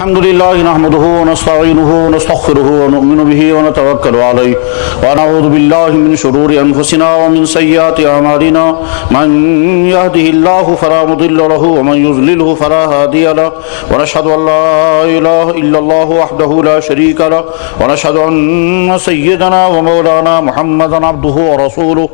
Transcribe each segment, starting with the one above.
الحمد لله نحمده ونستعينه ونستغفره ونؤمن به ونتوكل عليه ونعوذ بالله من شرور أنفسنا ومن سيئات أعمالنا من يهده الله فلا مضل له ومن يضلله فلا هادي له ونشهد أن لا إله إلا الله وحده لا شريك له ونشهد أن سيدنا ومولانا محمدا عبده ورسوله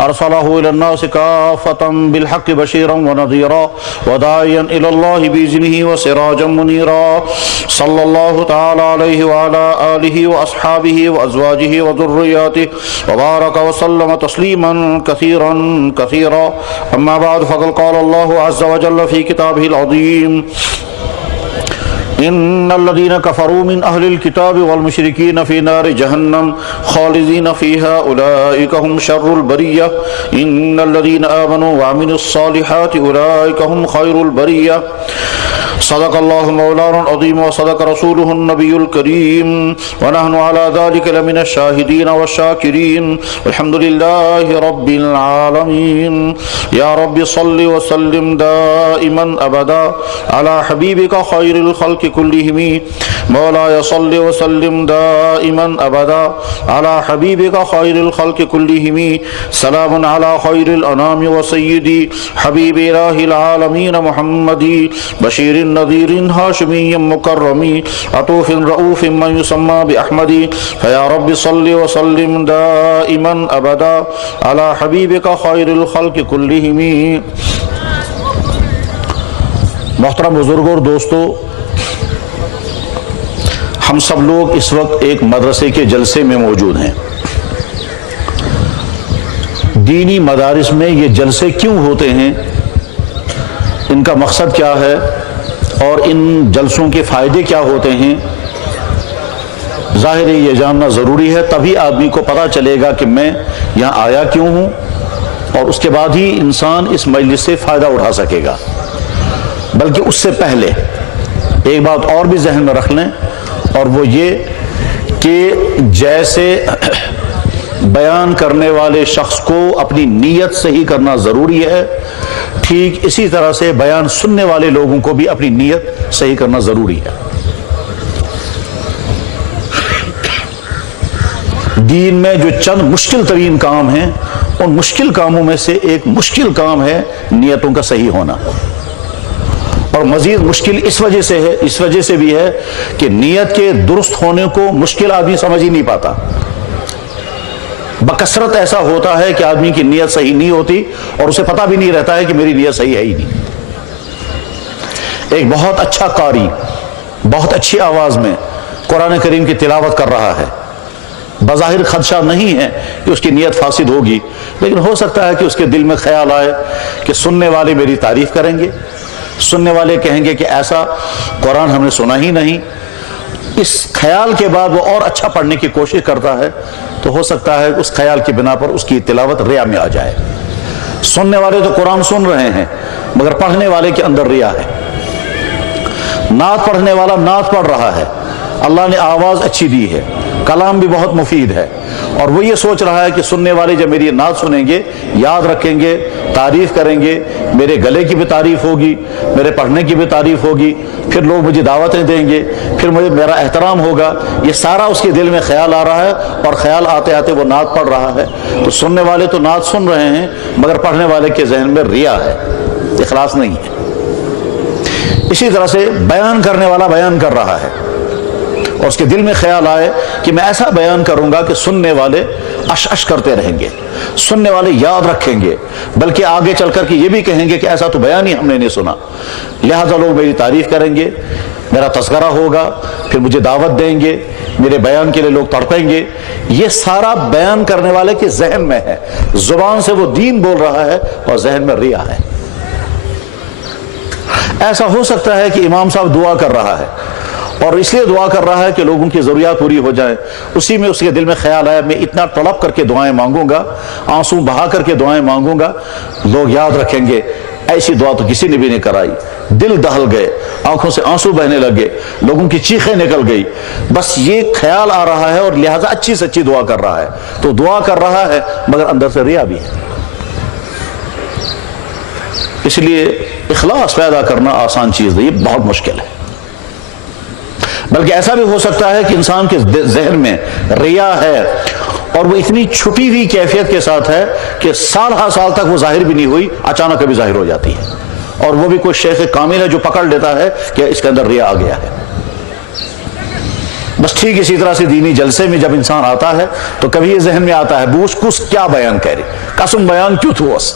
أرسله إلى الناس كافة بالحق بشيرا ونذيرا وداعيا إلى الله بإذنه وسراجا منيرا صلى الله تعالى عليه وعلى آله وأصحابه وأزواجه وذرياته وبارك وسلم تسليما كثيرا كثيرا أما بعد فقد قال الله عز وجل في كتابه العظيم إن الذين كفروا من أهل الكتاب والمشركين في نار جهنم خالدين فيها أولئك هم شر البرية إن الذين آمنوا وعملوا الصالحات أولئك هم خير البرية صدق الله مولانا العظيم وصدق رسوله النبي الكريم ونحن على ذلك لمن الشاهدين والشاكرين الحمد لله رب العالمين يا رب صل وسلم دائما أبدا على حبيبك خير الخلق كلهم مولاي صل وسلم دائما أبدا على حبيبك خير الخلق كلهم سلام على خير الأنام وسيدي حبيب إله العالمين محمد بشير نذير هاشمي مكرم عطوف رؤوف من يسمى بأحمد فيا رب صل وسلم دائما أبدا على حبيبك خير الخلق كلهم. محترم بزرگوں اور دوستو، ہم سب لوگ اس وقت ایک مدرسے کے جلسے میں موجود ہیں. دینی مدارس میں یہ جلسے کیوں ہوتے ہیں، ان کا مقصد کیا ہے اور ان جلسوں کے فائدے کیا ہوتے ہیں، ظاہر ہے یہ جاننا ضروری ہے. تبھی آدمی کو پتہ چلے گا کہ میں یہاں آیا کیوں ہوں، اور اس کے بعد ہی انسان اس مجلس سے فائدہ اٹھا سکے گا. بلکہ اس سے پہلے ایک بات اور بھی ذہن میں رکھ لیں، اور وہ یہ کہ جیسے بیان کرنے والے شخص کو اپنی نیت صحیح کرنا ضروری ہے، ٹھیک اسی طرح سے بیان سننے والے لوگوں کو بھی اپنی نیت صحیح کرنا ضروری ہے. دین میں جو چند مشکل ترین کام ہیں، ان مشکل کاموں میں سے ایک مشکل کام ہے نیتوں کا صحیح ہونا. اور مزید مشکل اس وجہ سے بھی ہے کہ نیت کے درست ہونے کو مشکل آدمی سمجھ ہی نہیں پاتا. بکثرت ایسا ہوتا ہے کہ آدمی کی نیت صحیح نہیں ہوتی اور اسے پتہ بھی نہیں رہتا ہے کہ میری نیت صحیح ہے ہی نہیں. ایک بہت اچھا قاری بہت اچھی آواز میں قرآن کریم کی تلاوت کر رہا ہے، بظاہر خدشہ نہیں ہے کہ اس کی نیت فاسد ہوگی، لیکن ہو سکتا ہے کہ اس کے دل میں خیال آئے کہ سننے والے میری تعریف کریں گے، سننے والے کہیں گے کہ ایسا قرآن ہم نے سنا ہی نہیں. اس خیال کے بعد وہ اور اچھا پڑھنے کی کوشش کرتا ہے، تو ہو سکتا ہے اس خیال کی بنا پر اس کی تلاوت ریا میں آ جائے. سننے والے تو قرآن سن رہے ہیں مگر پڑھنے والے کے اندر ریا ہے. نعت پڑھنے والا نعت پڑھ رہا ہے، اللہ نے آواز اچھی دی ہے، کلام بھی بہت مفید ہے، اور وہ یہ سوچ رہا ہے کہ سننے والے جب میری نعت سنیں گے، یاد رکھیں گے، تعریف کریں گے، میرے گلے کی بھی تعریف ہوگی، میرے پڑھنے کی بھی تعریف ہوگی، پھر لوگ مجھے دعوتیں دیں گے، پھر میرا احترام ہوگا. یہ سارا اس کے دل میں خیال آ رہا ہے، اور خیال آتے آتے وہ نعت پڑھ رہا ہے. تو سننے والے تو نعت سن رہے ہیں مگر پڑھنے والے کے ذہن میں ریا ہے، اخلاص نہیں ہے. اسی طرح سے بیان کرنے والا بیان کر رہا ہے اور اس کے دل میں خیال آئے کہ میں ایسا بیان کروں گا کہ سننے والے اش اش کرتے رہیں گے، سننے والے یاد رکھیں گے، بلکہ آگے چل کر کے یہ بھی کہیں گے کہ ایسا تو بیان ہی ہم نے نہیں سنا، لہذا لوگ میری تعریف کریں گے، میرا تذکرہ ہوگا، پھر مجھے دعوت دیں گے، میرے بیان کے لیے لوگ تڑپیں گے. یہ سارا بیان کرنے والے کے ذہن میں ہے، زبان سے وہ دین بول رہا ہے اور ذہن میں ریا ہے. ایسا ہو سکتا ہے کہ امام صاحب دعا کر رہا ہے، اور اس لیے دعا کر رہا ہے کہ لوگوں کی ضروریات پوری ہو جائیں. اسی میں اس کے دل میں خیال آیا میں اتنا تڑپ کر کے دعائیں مانگوں گا، آنسو بہا کر کے دعائیں مانگوں گا، لوگ یاد رکھیں گے. ایسی دعا تو کسی نے بھی نہیں کرائی. دل دہل گئے، آنکھوں سے آنسو بہنے لگے، لوگوں کی چیخیں نکل گئی. بس یہ خیال آ رہا ہے اور لہٰذا اچھی سے اچھی دعا کر رہا ہے. تو دعا کر رہا ہے مگر اندر سے ریا بھی ہے. اس لیے اخلاص پیدا کرنا آسان چیز نہیں، یہ بہت مشکل ہے. بلکہ ایسا بھی ہو سکتا ہے کہ انسان کے ذہن میں ریا ہے اور وہ اتنی چھپی ہوئی کیفیت کے ساتھ ہے کہ سال ہر سال تک وہ ظاہر بھی نہیں ہوئی، اچانک کبھی ظاہر ہو جاتی ہے، اور وہ بھی کوئی شیخ کامل ہے جو پکڑ لیتا ہے کہ اس کے اندر ریا آ گیا ہے۔ بس ٹھیک اسی طرح سے دینی جلسے میں جب انسان آتا ہے تو کبھی یہ ذہن میں آتا ہے بوچھ کس کیا بیان کرے، قسم بیان کیوں تھوس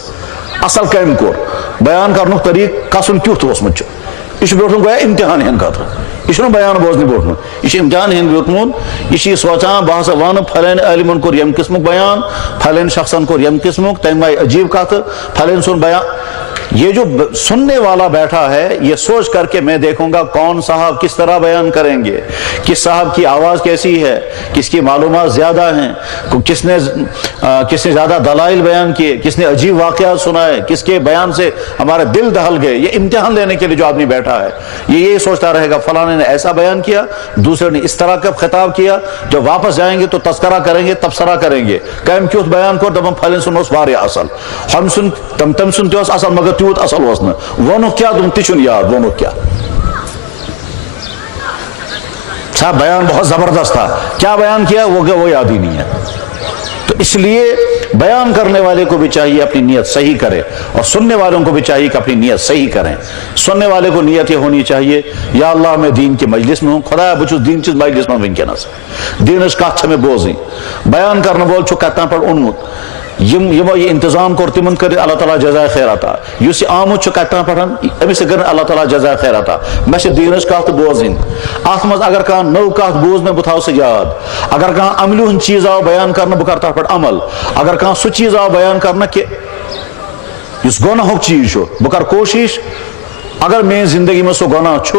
اصل کم کور بیان کرنک طریق کسن کیوں تھوس مجھ یہ بیٹھن گویا امتحان ہند خاطر، یہ بیان بوزن بیوٹمت، یہ امتحان ہند بیوٹمت، یہ سوچان بہ ہسا ون پھلین عالمن کور یم قسمک بیان، پھلین شخصن کور یم قسمک، تمہ آئی عجیب کت، پھلین سن بیان۔ یہ جو سننے والا بیٹھا ہے یہ سوچ کر کے میں دیکھوں گا کون صاحب کس طرح بیان کریں گے، کس صاحب کی آواز کیسی ہے، کس کی معلومات زیادہ ہیں، کس نے زیادہ دلائل بیان کیے، کس نے عجیب واقعات سنائے، کس کے بیان سے ہمارے دل دہل گئے۔ یہ امتحان لینے کے لیے جو آدمی بیٹھا ہے یہ یہی سوچتا رہے گا فلاں نے ایسا بیان کیا، دوسرے نے اس طرح کا خطاب کیا، جب واپس جائیں گے تو تذکرہ کریں گے، تبصرہ کریں گے، کم کیوں بیان کو دم پھلن سن اس واریا اصل، ہم سن تم سن تیوس اصل مگر تیوت اصل وسن ونو کیا تم تچن یاد ونو کیا صاحب بیان بہت زبردست تھا، کیا بیان کیا وہ یاد ہی نہیں ہے۔ تو اس لیے بیان کرنے والے کو بھی چاہیے اپنی نیت صحیح کرے، اور سننے والوں کو بھی چاہیے کہ اپنی نیت صحیح کریں۔ سننے والے کو نیت یہ ہونی چاہیے یا اللہ میں دین کے مجلس میں ہوں، خدا بچ دین چیز مجلس میں ونکینس دین کت میں بوزیں بیان کرنے وول کتنا پہ اونمت یمو یہ انتظام کور تمن کر اللہ تعالیٰ جزائے خیر عطا، اس آمت کتنا پہ امس کر اللہ تعالیٰ جزائے خیر عطا، میں دینس کت بوزن، ات مز اگر کھانا نو کت بوز میں بہ تھاو سہ یاد، اگر کھانا عملی ہند چیز آو بیان کرنا بہ کر تر پہ عمل، اگر کھانا سہ چیز آو بیان کرنا کہ اس گناہک چیز بہ کر کوشش، اگر میں زندگی میں سو گناہ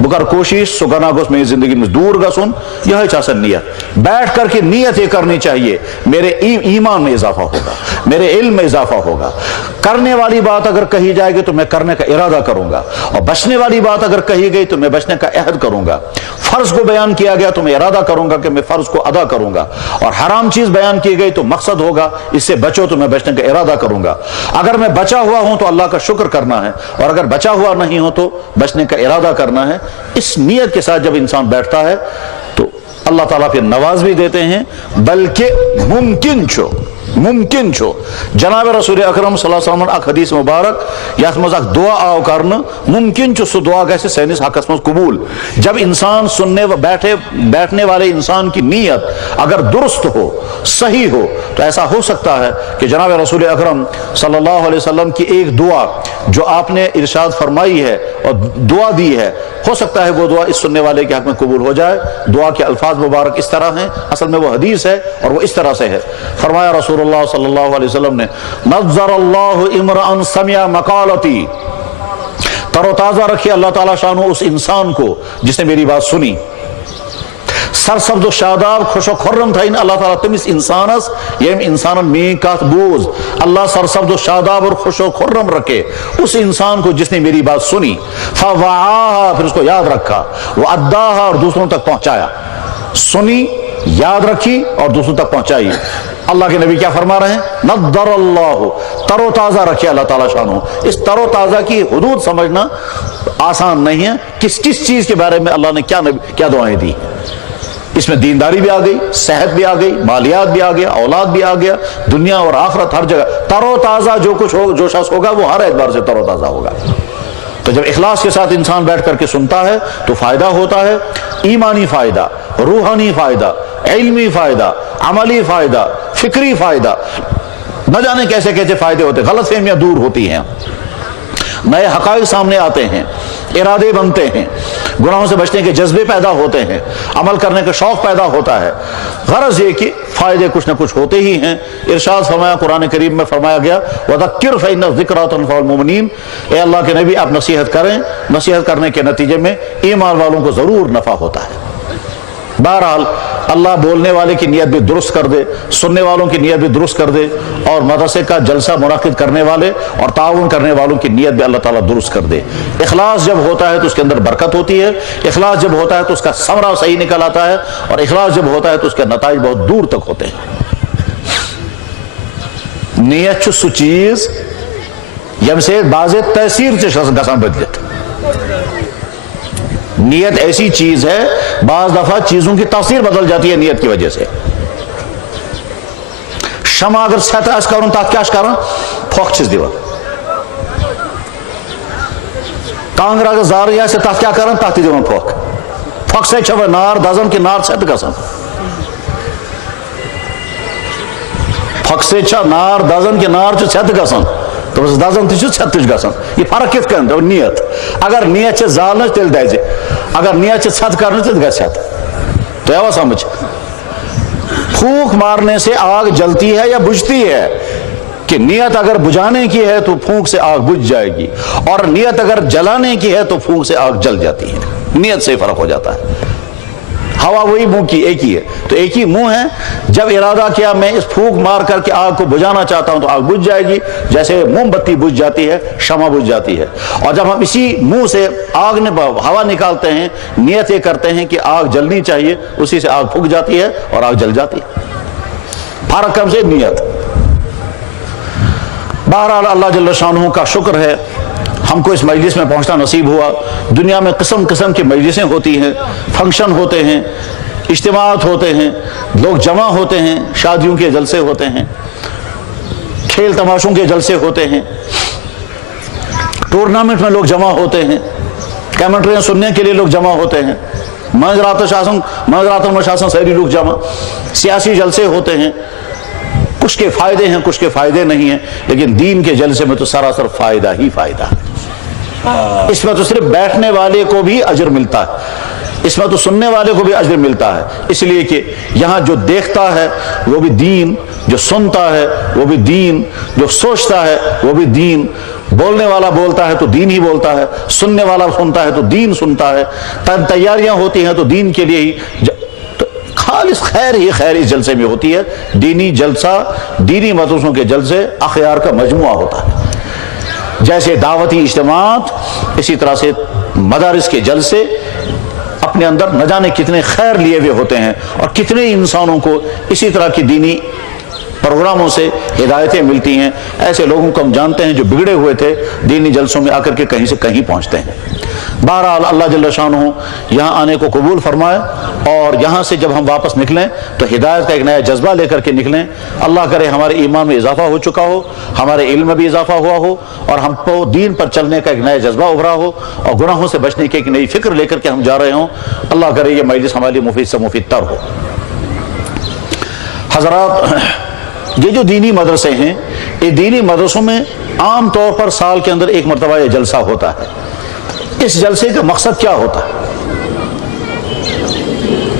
بہ کر کوشش سو گناہ گوس میری زندگی میں دور گژھن، یہ نیت بیٹھ کر کے نیت یہ کرنی چاہیے میرے ایمان میں اضافہ ہوگا، میرے علم میں اضافہ ہوگا، کرنے والی بات اگر کہی جائے گی تو میں کرنے کا ارادہ کروں گا، اور بچنے والی بات اگر کہی گئی تو میں بچنے کا عہد کروں گا، فرض کو بیان کیا گیا تو میں ارادہ کروں گا کہ میں فرض کو ادا کروں گا، اور حرام چیز بیان کی گئی تو مقصد ہوگا اس سے بچو تو میں بچنے کا ارادہ کروں گا، اگر میں بچا ہوا ہوں تو اللہ کا شکر کرنا ہے، اور اگر بچا ہوا نہیں ہوں تو بچنے کا ارادہ کرنا ہے۔ اس نیت کے ساتھ جب انسان بیٹھتا ہے تو اللہ تعالیٰ پھر نواز بھی دیتے ہیں، بلکہ ممکن چھو جناب رسول اکرم صلی اللہ علیہ وسلم اک حدیث مبارک یس مز اک دعا آو کرنا، ممکن چھو سو دعا گژھِ سینس حقس مز قبول۔ جب انسان بیٹھنے والے انسان کی نیت اگر درست ہو، صحیح ہو، تو ایسا ہو سکتا ہے کہ جناب رسول اکرم صلی اللہ علیہ وسلم کی ایک دعا جو آپ نے ارشاد فرمائی ہے اور دعا دی ہے، ہو سکتا ہے وہ دعا اس سننے والے کے حق میں قبول ہو جائے۔ دعا کے الفاظ مبارک اس طرح ہیں، اصل میں وہ حدیث ہے اور وہ اس طرح سے ہے، فرمایا رسول اللہ صلی اللہ علیہ وسلم نے نظر اللہ امرأ سمع مقالتی، تر و تازہ رکھے اللہ تعالیٰ شانو اس انسان کو جس نے میری بات سنی، سرسبد و شاداب خوش و خرم تھا اللہ تعالیٰ تمس انسانس یم انسان میں کات بوز، اللہ سرسبد و شاداب اور خوش و خرم رکھے اس انسان کو جس نے میری بات سنی، فوعاها پھر اس کو یاد رکھا، واداها اور دوسروں تک پہنچایا، سنی، یاد رکھی اور دوسروں تک پہنچائی۔ اللہ کے نبی کیا فرما رہے ہیں؟ نضر اللہ، تر و تازہ رکھے اللہ تعالیٰ شانو۔ اس تر و تازہ کی حدود سمجھنا آسان نہیں ہے، کس چیز کے بارے میں اللہ نے کیا دعائیں دی، اس میں دینداری بھی آ گئی، صحت بھی آ گئی، مالیات بھی آ گیا، اولاد بھی آ گیا، دنیا اور آخرت ہر جگہ تر و تازہ جو کچھ ہو، جو شخص ہوگا وہ ہر اعتبار سے تر و تازہ ہوگا۔ تو جب اخلاص کے ساتھ انسان بیٹھ کر کے سنتا ہے تو فائدہ ہوتا ہے، ایمانی فائدہ، روحانی فائدہ، علمی فائدہ، عملی فائدہ، فکری فائدہ، نہ جانے کیسے کیسے فائدے ہوتے ہیں، غلط فہمیاں دور ہوتی ہیں، نئے حقائق سامنے آتے ہیں، ارادے بنتے ہیں، گناہوں سے بچنے کے جذبے پیدا ہوتے ہیں، عمل کرنے کا شوق پیدا ہوتا ہے۔ غرض یہ کہ فائدے کچھ نہ کچھ ہوتے ہی ہیں۔ ارشاد فرمایا قرآن کریم میں فرمایا گیا وَذَكِّرْ فَإِنَّ الذِّكْرَىٰ تَنفَعُ الْمُؤْمِنِينَ، اے اللہ کے نبی آپ نصیحت کریں، نصیحت کرنے کے نتیجے میں ایمان والوں کو ضرور نفع ہوتا ہے۔ بہرحال اللہ بولنے والے کی نیت بھی درست کر دے، سننے والوں کی نیت بھی درست کر دے، اور مدرسے کا جلسہ منعقد کرنے والے اور تعاون کرنے والوں کی نیت بھی اللہ تعالیٰ درست کر دے۔ اخلاص جب ہوتا ہے تو اس کے اندر برکت ہوتی ہے، اخلاص جب ہوتا ہے تو اس کا ثمرہ صحیح نکل آتا ہے، اور اخلاص جب ہوتا ہے تو اس کے نتائج بہت دور تک ہوتے ہیں۔ نیت سو چیز یم سے بعض تاثیر سے گژھان بدلت، نیت ایسی چیز ہے بعض دفعہ چیزوں کی تاثیر بدل جاتی ہے نیت کی وجہ سے. شمع اگر سیت آس کرن تات کیا کران پھوک چھس دیوان. کانگر اگر زاری آسے تات کیا کران تات دیوان پھوک. پھوک سے چھو نار دازن کی نار سیت گسان. پھوک سے چھو نار دازن کی نار چھو سیت گسان. تو بس دازن تھی چھو سیت تھی گسان. یہ فرق کت کرن تو نیت. اگر نیت چھے زالنا تیل دیجے. اگر نیت چھے سیت کرنا تیل گس سیت. تو یہ سمجھ. پھونک مارنے سے آگ جلتی ہے یا بجھتی ہے؟ کہ نیت اگر بجھانے کی ہے تو پھونک سے آگ بجھ جائے گی، اور نیت اگر جلانے کی ہے تو پھونک سے آگ جل جاتی ہے. نیت سے فرق ہو جاتا ہے. ہوا وہی منہ کی ایک ہی ہے، تو ایک ہی منہ ہے. جب ارادہ کیا میں اس پھونک مار کر کے آگ کو بجھانا چاہتا ہوں تو آگ بجھ جائے گی، جیسے موم بتی بجھ جاتی ہے، شمع بجھ جاتی ہے. اور جب ہم اسی منہ سے آگ ہوا نکالتے ہیں، نیت یہ کرتے ہیں کہ آگ جلنی چاہیے، اسی سے آگ پھک جاتی ہے اور آگ جل جاتی ہے. فرق کم سے نیت. بہرحال اللہ جل شانہ کا شکر ہے ہم کو اس مجلس میں پہنچنا نصیب ہوا. دنیا میں قسم قسم کی مجلسیں ہوتی ہیں، فنکشن ہوتے ہیں، اجتماعات ہوتے ہیں، لوگ جمع ہوتے ہیں، شادیوں کے جلسے ہوتے ہیں، کھیل تماشوں کے جلسے ہوتے ہیں، ٹورنامنٹ میں لوگ جمع ہوتے ہیں، کیمنٹریاں سننے کے لیے لوگ جمع ہوتے ہیں، مناظرات المشاصن ساری لوگ جمع، سیاسی جلسے ہوتے ہیں. کچھ کے فائدے ہیں، کچھ کے فائدے نہیں ہیں، لیکن دین کے جلسے میں تو سراسر فائدہ ہی فائدہ ہے. اس میں تو صرف بیٹھنے والے کو بھی اجر ملتا ہے، اس میں تو سننے والے کو بھی اجر ملتا ہے. اس لیے کہ یہاں جو دیکھتا ہے وہ بھی دین، جو سنتا ہے وہ بھی دین، جو سوچتا ہے وہ بھی دین. بولنے والا بولتا ہے تو دین ہی بولتا ہے، سننے والا سنتا ہے تو دین سنتا ہے. تیاریاں ہوتی ہیں تو دین کے لیے ہی خالص خیر ہی خیر اس جلسے میں ہوتی ہے. دینی جلسہ، دینی مدرسوں کے جلسے اخیار کا مجموعہ ہوتا ہے. جیسے دعوتی اجتماعات، اسی طرح سے مدارس کے جلسے اپنے اندر نہ جانے کتنے خیر لیے ہوئے ہوتے ہیں، اور کتنے انسانوں کو اسی طرح کی دینی پروگراموں سے ہدایتیں ملتی ہیں. ایسے لوگوں کو ہم جانتے ہیں جو بگڑے ہوئے تھے، دینی جلسوں میں آ کر کے کہیں سے کہیں پہنچتے ہیں. بہرحال اللہ جل شانہ یہاں آنے کو قبول فرمائے، اور یہاں سے جب ہم واپس نکلیں تو ہدایت کا ایک نیا جذبہ لے کر کے نکلیں. اللہ کرے ہمارے ایمان میں اضافہ ہو چکا ہو، ہمارے علم میں بھی اضافہ ہوا ہو، اور ہم کو دین پر چلنے کا ایک نیا جذبہ ابھرا ہو، اور گناہوں سے بچنے کی ایک نئی فکر لے کر کے ہم جا رہے ہوں. اللہ کرے یہ مجلس ہمارے لیے مفید سے مفید تر ہو. حضرات، یہ جو دینی مدرسے ہیں، یہ دینی مدرسوں میں عام طور پر سال کے اندر ایک مرتبہ یہ جلسہ ہوتا ہے. اس جلسے کا مقصد کیا ہوتا ہے؟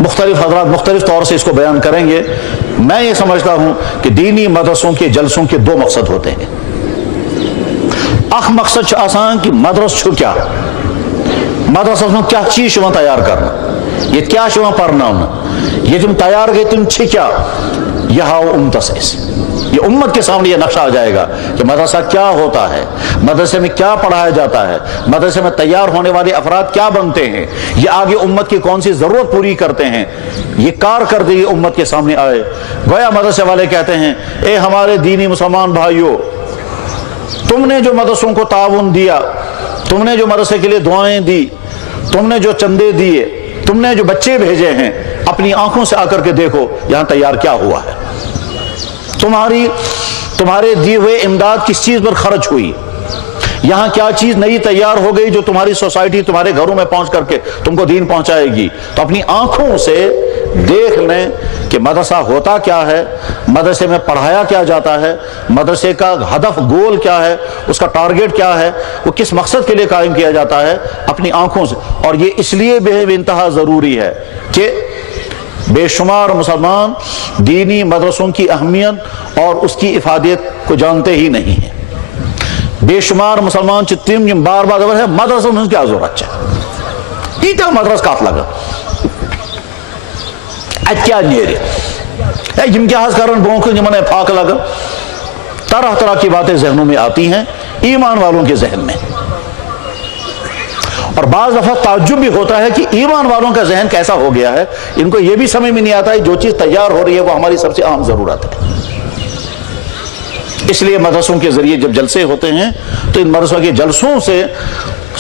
مختلف حضرات مختلف طور سے اس کو بیان کریں گے. میں یہ سمجھتا ہوں کہ دینی مدرسوں کے جلسوں کے دو مقصد ہوتے ہیں. اخ مقصد آسان کہ مدرس چھو کیا مدرسہ میں کیا چیز شما تیار کرنا، یہ کیا شما پڑھنا یہ تم تیار گئے تم چھ کیا یہ ہاؤ امت سے. یہ امت کے سامنے یہ نقشہ آ جائے گا کہ مدرسہ کیا ہوتا ہے، مدرسے میں کیا پڑھایا جاتا ہے، مدرسے میں تیار ہونے والے افراد کیا بنتے ہیں، یہ آگے امت کی کون سی ضرورت پوری کرتے ہیں. یہ کارکردگی امت کے سامنے آئے. گویا مدرسے والے کہتے ہیں اے ہمارے دینی مسلمان بھائیوں، تم نے جو مدرسوں کو تعاون دیا، تم نے جو مدرسے کے لیے دعائیں دی، تم نے جو چندے دیے، تم نے جو بچے بھیجے ہیں، اپنی آنکھوں سے آ کر کے دیکھو یہاں تیار کیا ہوا ہے. تمہارے دیے ہوئے امداد کس چیز پر خرچ ہوئی، یہاں کیا چیز نئی تیار ہو گئی جو تمہاری سوسائٹی تمہارے گھروں میں پہنچ کر کے تم کو دین پہنچائے گی. تو اپنی آنکھوں سے دیکھ لیں کہ مدرسہ ہوتا کیا ہے، مدرسے میں پڑھایا کیا جاتا ہے، مدرسے کا ہدف گول کیا ہے، اس کا ٹارگیٹ کیا ہے، وہ کس مقصد کے لیے قائم کیا جاتا ہے، اپنی آنکھوں سے. اور یہ اس لیے بے انتہا ضروری ہے کہ بے شمار مسلمان دینی مدرسوں کی اہمیت اور اس کی افادیت کو جانتے ہی نہیں ہیں. بے شمار مسلمان چتیم بار بار ہے مدرسہ میں کیا ضرورت ہے، یہ مدرسہ کات لگا کیا نیرے جم کیا کرن برونکن جمن پھاک لگا. طرح طرح کی باتیں ذہنوں میں آتی ہیں ایمان والوں کے ذہن میں، اور بعض دفعہ تعجب بھی ہوتا ہے کہ ایمان والوں کا ذہن کیسا ہو گیا ہے. ان کو یہ بھی سمجھ میں نہیں آتا ہے جو چیز تیار ہو رہی ہے وہ ہماری سب سے عام ضرورت ہے. اس لیے مدرسوں کے ذریعے جب جلسے ہوتے ہیں تو ان مدرسوں کے جلسوں سے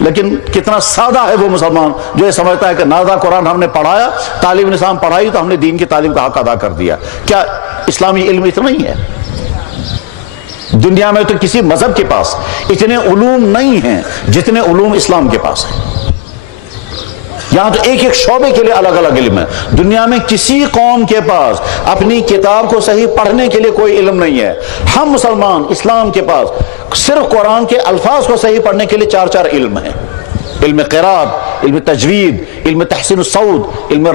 لیکن کتنا سادہ ہے وہ مسلمان جو یہ سمجھتا ہے کہ نازا قرآن ہم نے پڑھایا، تعلیم نظام پڑھائی تو ہم نے دین کی تعلیم کا حق ادا کر دیا۔ کیا اسلامی علم اتنا ہی ہے؟ دنیا میں تو کسی مذہب کے پاس اتنے علوم نہیں ہیں جتنے علوم اسلام کے پاس ہیں۔ یہاں تو ایک ایک شعبے کے لیے الگ الگ علم ہے۔ دنیا میں کسی قوم کے پاس اپنی کتاب کو صحیح پڑھنے کے لیے کوئی علم نہیں ہے۔ ہم مسلمان اسلام کے پاس صرف قرآن کے الفاظ کو صحیح پڑھنے کے لیے چار علم ہیں: علم قراءت، علم تجوید، علم تحسین الصوت، علم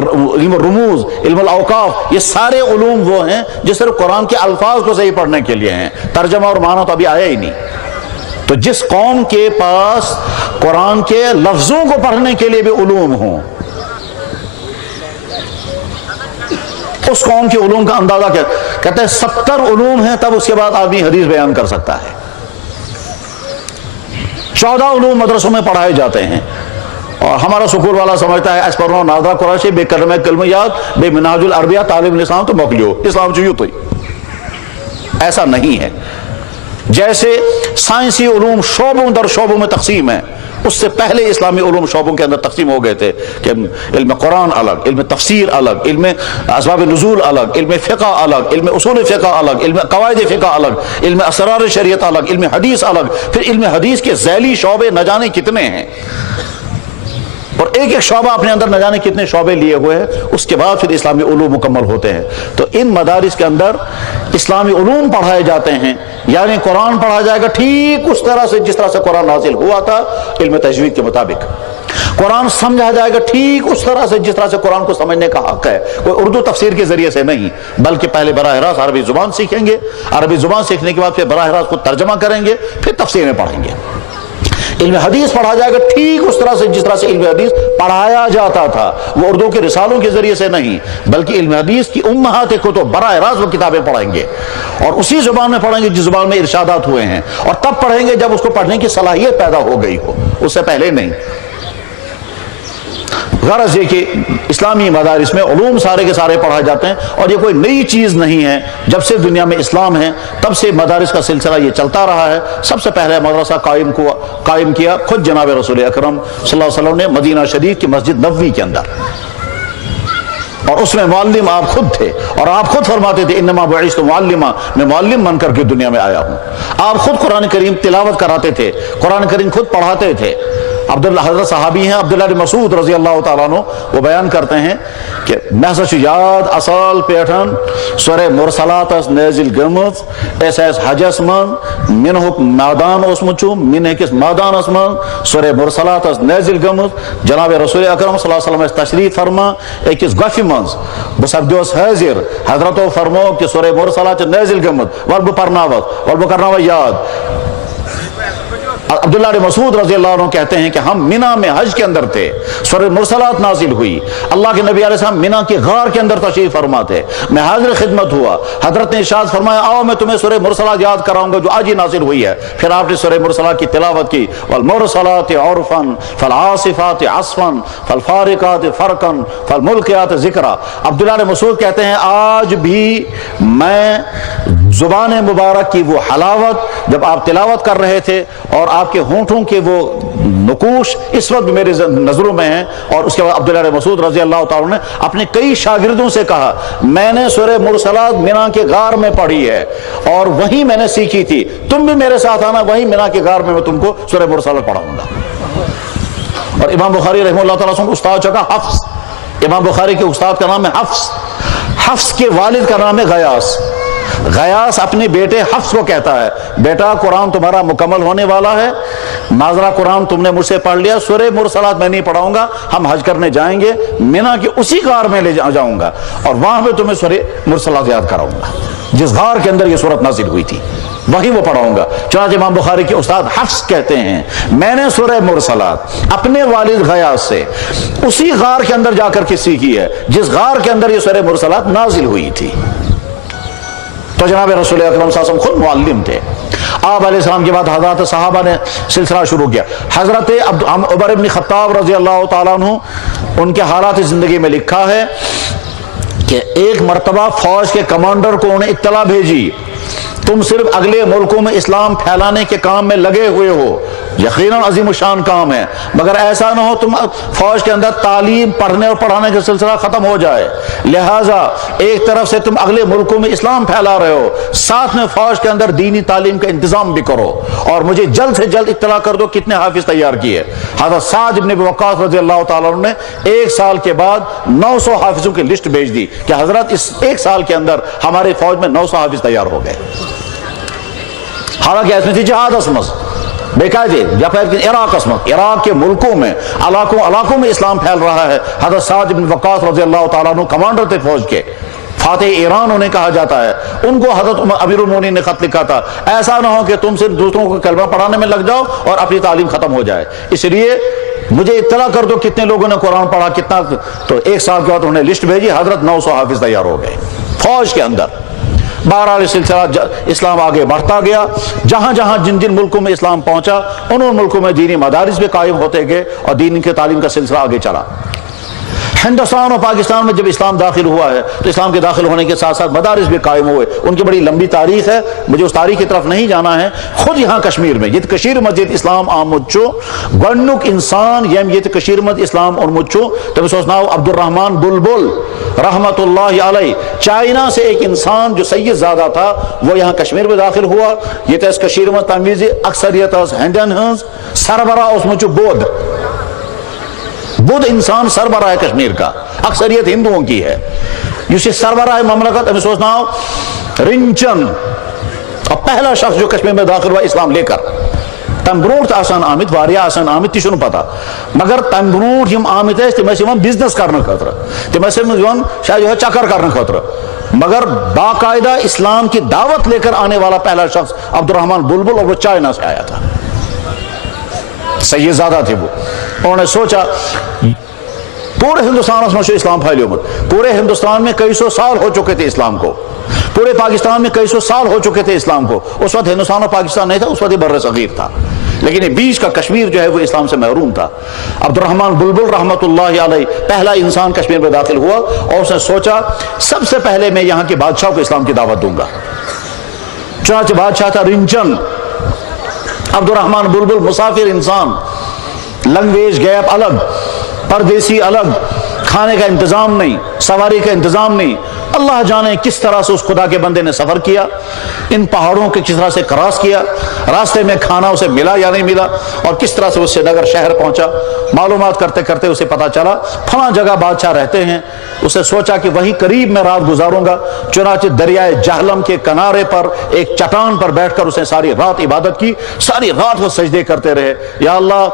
الرموز، علم الاوقاف۔ یہ سارے علوم وہ ہیں جو صرف قرآن کے الفاظ کو صحیح پڑھنے کے لیے ہیں، ترجمہ اور معنی تو ابھی آیا ہی نہیں۔ تو جس قوم کے پاس قرآن کے لفظوں کو پڑھنے کے لیے بھی علوم ہوں، اس قوم کے علوم کا اندازہ کیا؟ کہتے ہیں 70 علوم ہیں، تب اس کے بعد آدمی حدیث بیان کر سکتا ہے۔ 14 علوم مدرسوں میں پڑھائے جاتے ہیں، اور ہمارا سکول والا سمجھتا ہے اس پر ناظرہ قرآن بے کلمہ یاد بے منہاج العربیہ تعلیم اسلام تو موکلیو اسلام چیو تو ایسا نہیں ہے۔ جیسے سائنسی علوم شعبوں در شعبوں میں تقسیم ہے، اس سے پہلے اسلامی علوم شعبوں کے اندر تقسیم ہو گئے تھے کہ علم قرآن الگ، علم تفسیر الگ، علم اسباب نزول الگ، علم فقہ الگ، علم اصول فقہ الگ، علم قواعد فقہ الگ، علم اسرار شریعت الگ، علم حدیث الگ۔ پھر علم حدیث کے ذیلی شعبے نہ جانے کتنے ہیں، اور ایک ایک شعبہ اپنے اندر نہ جانے کتنے شعبے لیے ہوئے ہیں۔ اس کے بعد پھر اسلامی علوم مکمل ہوتے ہیں۔ تو ان مدارس کے اندر اسلامی علوم پڑھائے جاتے ہیں، یعنی قرآن پڑھا جائے گا ٹھیک اس طرح سے جس طرح سے قرآن نازل ہوا تھا علم تجوید کے مطابق۔ قرآن سمجھا جائے گا ٹھیک اس طرح سے جس طرح سے قرآن کو سمجھنے کا حق ہے، کوئی اردو تفسیر کے ذریعے سے نہیں، بلکہ پہلے براہ راست عربی زبان سیکھیں گے، عربی زبان سیکھنے کے بعد پھر براہ راست خود ترجمہ کریں گے، پھر تفسیریں پڑھیں گے۔ علم حدیث پڑھا جائے گا ٹھیک اس طرح سے جس طرح سے علم حدیث پڑھایا جاتا تھا، وہ اردو کے رسالوں کے ذریعے سے نہیں، بلکہ علم حدیث کی امہات کتب براہ راست وہ کتابیں پڑھیں گے، اور اسی زبان میں پڑھیں گے جس زبان میں ارشادات ہوئے ہیں، اور تب پڑھیں گے جب اس کو پڑھنے کی صلاحیت پیدا ہو گئی ہو، اس سے پہلے نہیں۔ غرض یہ کہ اسلامی مدارس میں علوم سارے کے سارے پڑھائے جاتے ہیں، اور یہ کوئی نئی چیز نہیں ہے۔ جب سے دنیا میں اسلام ہے تب سے مدارس کا سلسلہ یہ چلتا رہا ہے۔ سب سے پہلے مدرسہ قائم کیا خود جناب رسول اکرم صلی اللہ علیہ وسلم نے مدینہ شریف کی مسجد نبوی کے اندر، اور اس میں معلم آپ خود تھے، اور آپ خود فرماتے تھے انما بعثت معلما، میں معلم بن کر کے دنیا میں آیا ہوں۔ آپ خود قرآن کریم تلاوت کراتے تھے، قرآن کریم خود پڑھاتے تھے۔ حضرت صحابی ہیں عبداللہ بن مسعود رضی اللہ تعالیٰ عنہ، وہ بیان کرتے ہیں کہ محض چھُ یاد اصل پیٹھن سورہ مرسلات اس نازل گٔمٕژ، أسۍ ٲسۍ حجس منٛز مِنہُک مٲدان اوسمُت چھُ، مِنہ کِس مٲدانس منٛز سورہ مرسلات اس نازل گٔمٕژ۔ جناب رسول اکرم صلی اللہ علیہ وسلم ٲسۍ تشریف فرما أکِس گۄپھِ منٛز، بہٕ سپدیوس حٲضر، حضرتو فرمو کہ سورہ مرسلات چھِ نازل گٔمٕژ، وَلہٕ بہٕ پرناوَتھ، وَلہٕ بہٕ کرناوَے یاد۔ عبداللہ بن مسعود رضی اللہ عنہ کہتے ہیں کہ ہم مینا میں حج کے اندر تھے، سورہ مرسلات نازل ہوئی، اللہ کے نبی علیہ السلام مینا کی غار کے اندر تشریف فرما تھے، میں حاضر خدمت ہوا، حضرت نے ارشاد فرمایا آؤ میں تمہیں سورہ مرسلات یاد کراؤں گا جو آج ہی نازل ہوئی ہے۔ پھر آپ نے سورہ مرسلات کی تلاوت کی، والمرسلات عرفا فالعاصفات عصفا فالفارقات فرقا فالملقیات ذکرا۔ عبداللہ بن مسعود کہتے ہیں آج بھی میں زبان مبارک کی وہ حلاوت جب آپ تلاوت کر رہے تھے اور آپ کے ہونٹوں کے وہ نقوش اس وقت میرے نظروں میں ہیں۔ اور اس کے بعد عبداللہ بن مسعود رضی اللہ تعالیٰ نے اپنے کئی شاگردوں سے کہا میں نے سورہ مرسلات مینا کے غار میں پڑھی ہے اور وہیں میں نے سیکھی تھی، تم بھی میرے ساتھ آنا، وہیں مینا کے غار میں تم کو سورہ مرسلات پڑھاؤں گا۔ اور امام بخاری رحمہ اللہ تعالیٰ استاد چکا حفظ، امام بخاری کے استاد کا نام ہے حفظ، حفظ کے والد کا نام ہے غیاث۔ غیاث اپنے بیٹے حفظ کو کہتا ہے بیٹا قرآن تمہارا مکمل ہونے والا ہے، ناظرہ قرآن تم نے مجھ سے پڑھ لیا، سورہ مرسلات میں نہیں پڑھاؤں گا، ہم حج کرنے جائیں گے مینا کے اسی غار میں لے جاؤں گا اور وہاں پہ تمہیں سورہ مرسلات یاد کراؤں گا، جس غار کے اندر یہ سورت نازل ہوئی تھی وہیں وہ پڑھاؤں گا۔ چنانچہ امام بخاری کے استاد حفظ کہتے ہیں میں نے سورہ مرسلات اپنے والد غیاث سے اسی غار کے اندر جا کر کے سیکھی ہے جس غار کے اندر یہ سورہ مرسلات نازل ہوئی تھی۔ تو جناب رسول اکرم صلی اللہ علیہ وسلم خود معلم تھے۔ آپ علیہ السلام کے بعد حضرات صحابہ نے سلسلہ شروع کیا۔ حضرت عمر بن خطاب رضی اللہ تعالیٰ عنہ ان کے حالات زندگی میں لکھا ہے کہ ایک مرتبہ فوج کے کمانڈر کو انہیں اطلاع بھیجی تم صرف اگلے ملکوں میں اسلام پھیلانے کے کام میں لگے ہوئے ہو، یقیناً عظیم الشان کام ہے، مگر ایسا نہ ہو تم فوج کے اندر تعلیم پڑھنے اور پڑھانے کا سلسلہ ختم ہو جائے، لہٰذا ایک طرف سے تم اگلے ملکوں میں اسلام پھیلا رہے ہو، ساتھ میں فوج کے اندر دینی تعلیم کا انتظام بھی کرو، اور مجھے جلد سے جلد اطلاع کر دو کتنے حافظ تیار کیے۔ حضرت سعد بن ابی وقاص رضی اللہ تعالیٰ عنہ نے 1 سال کے بعد 900 حافظوں کی لسٹ بھیج دی کہ حضرت اس 1 سال کے اندر ہمارے فوج میں 900 حافظ تیار ہو گئے۔ حالانکہ اس میں تھی جہاد اسمس بےقاعدے یا پھر عراق کے ملکوں میں علاقوں میں اسلام پھیل رہا ہے۔ حضرت سعد بن وقاص رضی اللہ تعالیٰ عنہ کمانڈر تھے فوج کے، فاتح ایران انہیں کہا جاتا ہے، ان کو حضرت امیر المومنین نے خط لکھا تھا ایسا نہ ہو کہ تم صرف دوسروں کو کلمہ پڑھانے میں لگ جاؤ اور اپنی تعلیم ختم ہو جائے، اس لیے مجھے اطلاع کر دو کتنے لوگوں نے قرآن پڑھا کتنا۔ تو 1 سال کے بعد انہوں نے لسٹ بھیجی، حضرت 900 حافظ تیار ہو گئے فوج کے اندر۔ بہرحال سلسلہ اسلام آگے بڑھتا گیا، جہاں جہاں جن ملکوں میں اسلام پہنچا ان ملکوں میں دینی مدارس بھی قائم ہوتے گئے اور دین کی تعلیم کا سلسلہ آگے چلا۔ ہندوستان اور پاکستان میں جب اسلام داخل ہوا ہے تو اسلام کے داخل ہونے کے ساتھ ساتھ مدارس بھی قائم ہوئے، ان کی بڑی لمبی تاریخ ہے، مجھے اس تاریخ کی طرف نہیں جانا ہے۔ خود یہاں کشمیر میں یہ کشیر مسجد اسلام آمدچو گنک انسان یم یہ کشیر مد اسلام اورمدچو تمس اس ناو عبد الرحمن بلبل رحمت اللہ علیہ، چائنا سے ایک انسان جو سید زادہ تھا وہ یہاں کشمیر میں داخل ہوا۔ یہ تھا اس کشیر مد تمیز اکثریت ہندن ہنز سربراہ اس مچو بدھ انسان سربراہ ہے کشمیر کا، اکثریت ہندوؤں کی ہے۔ یہ سربراہ مملکت اب سوچنا ہو رنچن، اور پہلا شخص جو کشمیر میں داخل ہوا اسلام لے کر، تم برونٹ آسان آمد واریاہ آسان آمد تہ پتہ، مگر تم برونٹ یم آمد تم بزنس کرنے خاطر، تم شاید چکر کرنے خاطر، مگر باقاعدہ اسلام کی دعوت لے کر آنے والا پہلا شخص عبد الرحمن بلبل، اور وہ چائنا سے آیا تھا، سید زادہ تھے وہ۔ انہوں نے سوچا پورے ہندوستان میں اسلام پھیلیومت، پورے ہندوستان میں کئی سو سال ہو چکے تھے اسلام کو، پورے پاکستان میں کئی سو سال ہو چکے تھے اسلام کو، اس وقت ہندوستان اور پاکستان نہیں تھا، اس وقت یہ بر صغیر تھا، لیکن یہ بیچ کا کشمیر جو ہے وہ اسلام سے محروم تھا۔ عبد الرحمن بلبل رحمت اللہ علیہ پہلا انسان کشمیر میں داخل ہوا، اور اس نے سوچا سب سے پہلے میں یہاں کے بادشاہ کو اسلام کی دعوت دوں گا۔ چنانچہ بادشاہ تھا رنچن، عبد الرحمن بلبل مسافر انسان، لنگویج گیپ الگ، پردیسی الگ، کھانے کا انتظام نہیں، سواری کا انتظام نہیں، اللہ جانے کس طرح سے اس خدا کے بندے نے سفر کیا، ان پہاڑوں کے کس طرح سے کراس کیا، راستے میں کھانا اسے ملا یا نہیں ملا، اور کس طرح سے اس سے نگر شہر پہنچا۔ معلومات کرتے کرتے اسے پتا چلا فلاں جگہ بادشاہ رہتے ہیں، اسے سوچا کہ وہیں قریب میں رات گزاروں گا، چنانچہ دریائے جہلم کے کنارے پر ایک چٹان پر بیٹھ کر اس نے ساری رات عبادت کی، ساری رات وہ سجدے کرتے رہے، یا اللہ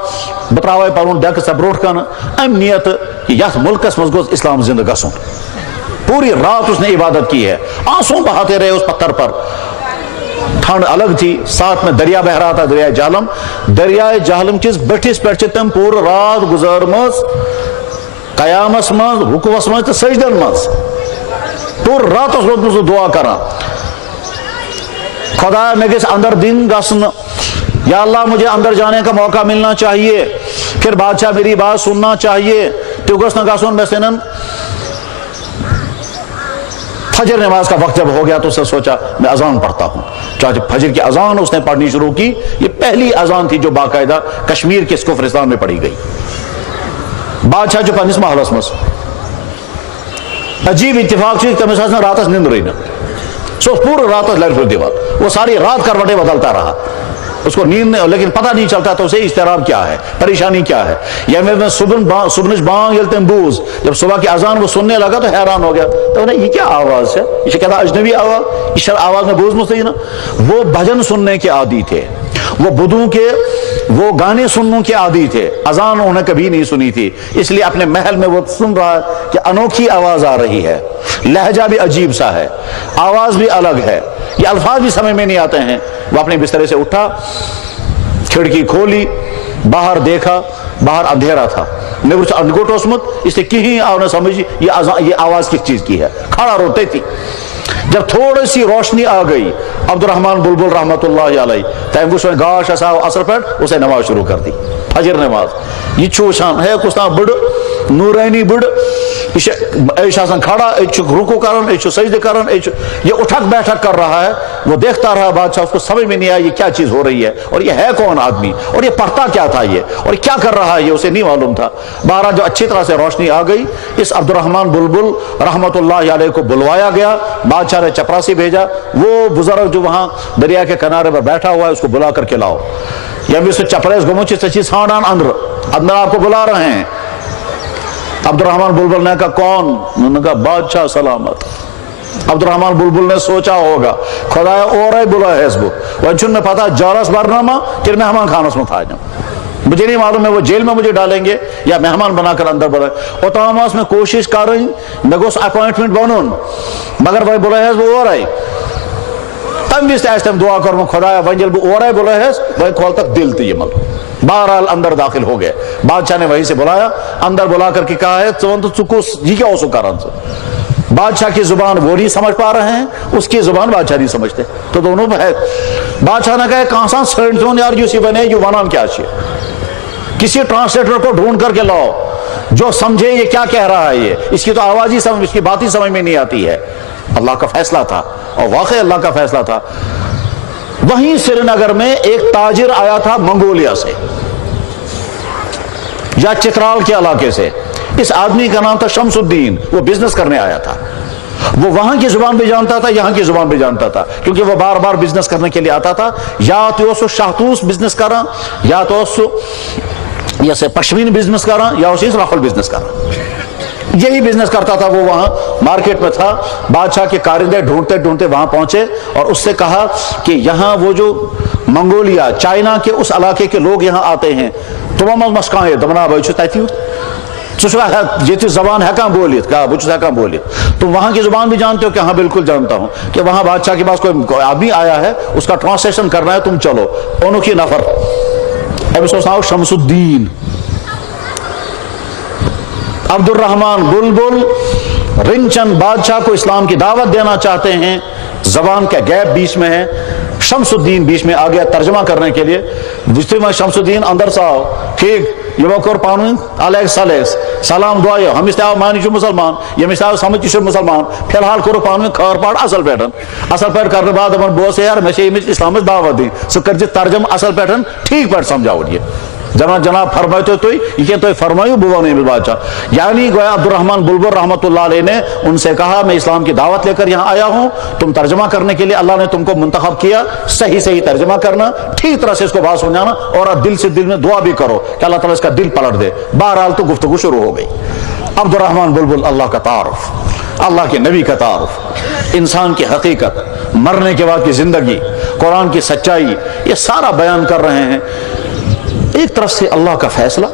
بتراوے پرون ڈک سے بروٹ کن امنیت یس ملکس مز گوس اسلام زندہ گسن۔ پوری رات اس نے عبادت کی ہے، آنسو بہاتے رہے اس پتھر پر، ٹھنڈ الگ تھی، ساتھ میں دریا بہ رہا تھا، دریائے جہلم کس بٹھس پہ تم پور رات گزارمز قیامس مز رکوعس مز تو سجدن مز، پور رات اس وقت دعا کرا خدا میں گس اندر دن گسن، یا اللہ مجھے اندر جانے کا موقع ملنا چاہیے، پھر بادشاہ میری بات سننا چاہیے، تو گس نہ گسن میں سنن۔ فجر نماز کا وقت جب ہو گیا تو اس نے سوچا میں اذان پڑھتا ہوں، چاہے فجر کی اذان اس نے پڑھنی شروع کی۔ یہ پہلی اذان تھی جو باقاعدہ کشمیر کے کفرستان میں پڑھی گئی۔ بادشاہ جو پنس محلس مس عجیب اتفاق چیز تمس رات نیند رہی نا، سو پورے رات لڑ پھر دیوار، وہ ساری رات کروٹیں بدلتا رہا، اس کو نیند نہیں، لیکن پتہ نہیں چلتا تو اسے اضطراب کیا ہے، پریشانی کیا ہے۔ یا میں صبح بانگ یلتے بوز، جب صبح کی اذان وہ سننے لگا تو حیران ہو گیا، تو انہیں یہ کیا آواز ہے، یہ کہتا اجنبی آواز، اس آواز میں بوز مستقی نا۔ وہ بھجن سننے کے عادی تھے، وہ بدھوں کے وہ گانے سننے کے عادی تھے، اذان انہیں کبھی نہیں سنی تھی، اس لیے اپنے محل میں وہ سن رہا ہے کہ انوکھی آواز آ رہی ہے، لہجہ بھی عجیب سا ہے، آواز بھی الگ ہے، یہ الفاظ بھی سمجھ میں نہیں آتے ہیں۔ وہ اپنے بسترے سے اٹھا، کھڑکی کھولی، باہر دیکھا، باہر اندھیرا تھا، نگوٹ اسمت، اس سے کہیں آؤ نہ سمجھی یہ آواز کس چیز کی ہے، کھڑا روتے تھی۔ جب تھوڑی سی روشنی آ گئی عبد الرحمن بلبل رحمت اللہ علیہ تیم گوش گاش ایسا اثر پہ اسے نماز شروع کر دی، فجر نماز۔ یہ چھوشان ہے کس طرح بڑ نورینی بڑ کھڑا, رکو کرن, سجدے کرن, یہ اٹھک بیٹھک کر رہا ہے. وہ دیکھتا رہا بادشاہ, اس کو سمجھ میں نہیں آیا یہ کیا چیز ہو رہی ہے, اور یہ ہے کون آدمی, اور یہ پڑھتا کیا تھا یہ, اور کیا کر رہا ہے یہ اسے نہیں معلوم تھا. بہرحال جو اچھی طرح سے روشنی آ گئی, اس عبد الرحمن بلبل رحمت اللہ علیہ کو بلوایا گیا. بادشاہ نے چپراسی بھیجا, وہ بزرگ جو وہاں دریا کے کنارے پر بیٹھا ہوا ہے اس کو بلا کر کے لاؤ. یا بھی چپریس گموچی سچی سانڈان اندر آپ کو بلا رہے ہیں. عبد الرحمن بلبل نے کہا کون؟ انہوں نے کہا بادشاہ سلامت. عبد الرحمن بلبل نے سوچا ہوگا خدایا اور ہے بلا ہے اس کو وچن میں پتا جارس برنامہ کہ مہمان خانس میں تھا جاؤں, مجھے نہیں معلوم ہے وہ جیل میں مجھے ڈالیں گے یا مہمان بنا کر اندر بلائیں. اور تمام میں کوشش کر رہی میں گوس اپوائنٹمنٹ بنون مگر وہ بلا ہے وہ اور آئی. تم بھی تم دعا کروں خدایا ون جل بہ اور آئی بلا ہے وہ کھول تک دل تی مل. بہرحال اندر داخل ہو گئے. بادشاہ نے وہیں سے بلایا, اندر بلا کر کے کہا ہے تو جی کیا ہو کرن سے. بادشاہ کی زبان وہ نہیں سمجھ پا رہے ہیں, اس کی زبان بادشاہ نہیں سمجھتے, تو دونوں ہے. بادشاہ نے کہا کہاں سا سرٹون یار جو سی بنے جو ونان کیا چاہیے, کسی ٹرانسلیٹر کو ڈھونڈ کر کے لاؤ جو سمجھے یہ کیا کہہ رہا ہے, یہ اس کی تو آواز ہی سمجھ, اس کی بات ہی سمجھ میں نہیں آتی ہے. اللہ کا فیصلہ تھا, اور واقعی اللہ کا فیصلہ تھا. وہیں سری نگر میں ایک تاجر آیا تھا منگولیا سے یا چترال کے علاقے سے. اس آدمی کا نام تھا شمس الدین. وہ بزنس کرنے آیا تھا. وہ وہاں کی زبان بھی جانتا تھا, یہاں کی زبان بھی جانتا تھا, کیونکہ وہ بار بار بزنس کرنے کے لیے آتا تھا. یا تو اس شاہتوس بزنس کرا, یا تو اس یا پشمین بزنس کرا, یا اسی رافل بزنس کرا. یہی بزنس کرتا تھا. وہ وہاں مارکیٹ میں تھا. بادشاہ کے کارندے ڈھونڈتے ڈھونڈتے وہاں پہنچے اور اس سے کہا کہ یہاں وہ جو منگولیا چائنا کے اس علاقے کے لوگ یہاں آتے ہیں, تمام مسکان ہے دمنا بھائی چھو تیتیو یہ زبان ہے کہاں بولیت, کہا بچ ہے کہاں بولیت, تم وہاں کی زبان بھی جانتے ہو؟ کہ ہاں بالکل جانتا ہوں. کہ وہاں بادشاہ کے پاس کوئی آدمی آیا ہے, اس کا ٹرانسلیشن کرنا ہے, تم چلو. انہوں کی نفر اب سوچتا ہوں شمس الدین عبد الرحمن بلبل رنچن بادشاہ کو اسلام کی دعوت دینا چاہتے ہیں. زبان کا گیپ بیچ میں ہے. شمس الدین بیچ میں آ گیا ترجمہ کرنے کے لیے. جس میں شمس الدین اندر سے آؤ, ٹھیک یہ وقر پانوین علیکس علیکس سلام دعائے ہم استعاو مانی چھو مسلمان, یہ استعاو سمجھ چھو مسلمان, فی الحال کرو پانوین خبر پاڑ اصل پیٹن کرنے بعد اپن بوس یار میں اسلام دعوت دیں سو کر ترجمہ اصل پیٹن ٹھیک پیٹ سمجھاؤ. جناب فرمائے تو یہ تو فرمائیو بوا نہیں بادشاہ. یعنی گویا عبد الرحمن بلبل رحمت اللہ علیہ نے ان سے کہا میں اسلام کی دعوت لے کر یہاں آیا ہوں, تم ترجمہ کرنے کے لیے اللہ نے تم کو منتخب کیا, صحیح ترجمہ کرنا, ٹھیک طرح سے اس کو بات سمجھانا, اور دل سے دل میں دعا بھی کرو کہ اللہ تعالیٰ اس کا دل پلٹ دے. بہرحال تو گفتگو شروع ہو گئی. عبد الرحمن بلبل اللہ کا تعارف, اللہ کے نبی کا تعارف, انسان کی حقیقت, مرنے کے بعد کی زندگی, قرآن کی سچائی, یہ سارا بیان کر رہے ہیں. ایک طرف سے اللہ کا فیصلہ,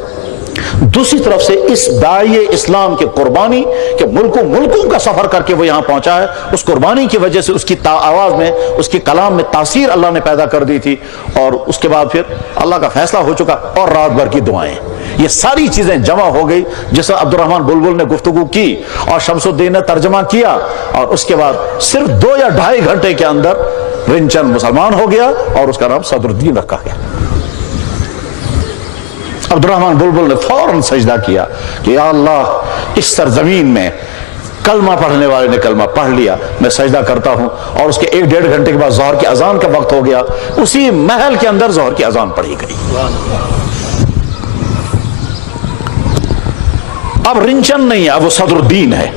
دوسری طرف سے اس داعی اسلام کی قربانی کہ ملکوں کا سفر کر کے وہ یہاں پہنچا ہے. اس قربانی کی وجہ سے اس کی آواز میں, اس کی کلام میں تاثیر اللہ نے پیدا کر دی تھی, اور اس کے بعد پھر اللہ کا فیصلہ ہو چکا, اور رات بھر کی دعائیں, یہ ساری چیزیں جمع ہو گئی. جس عبد الرحمن بلبل نے گفتگو کی اور شمس الدین نے ترجمہ کیا, اور اس کے بعد صرف 2 یا 2.5 گھنٹے کے اندر رنچن مسلمان ہو گیا اور اس کا نام صدر الدین رکھا گیا. عبد الرحمن بلبل نے فوراً سجدہ کیا کہ یا اللہ اس سرزمین میں کلمہ پڑھنے والے نے کلمہ پڑھ لیا, میں سجدہ کرتا ہوں. اور اس کے 1-1.5 گھنٹے کے بعد ظہر کی اذان کا وقت ہو گیا. اسی محل کے اندر ظہر کی اذان پڑھی گئی. اب رنچن نہیں ہے, اب وہ صدر الدین ہے.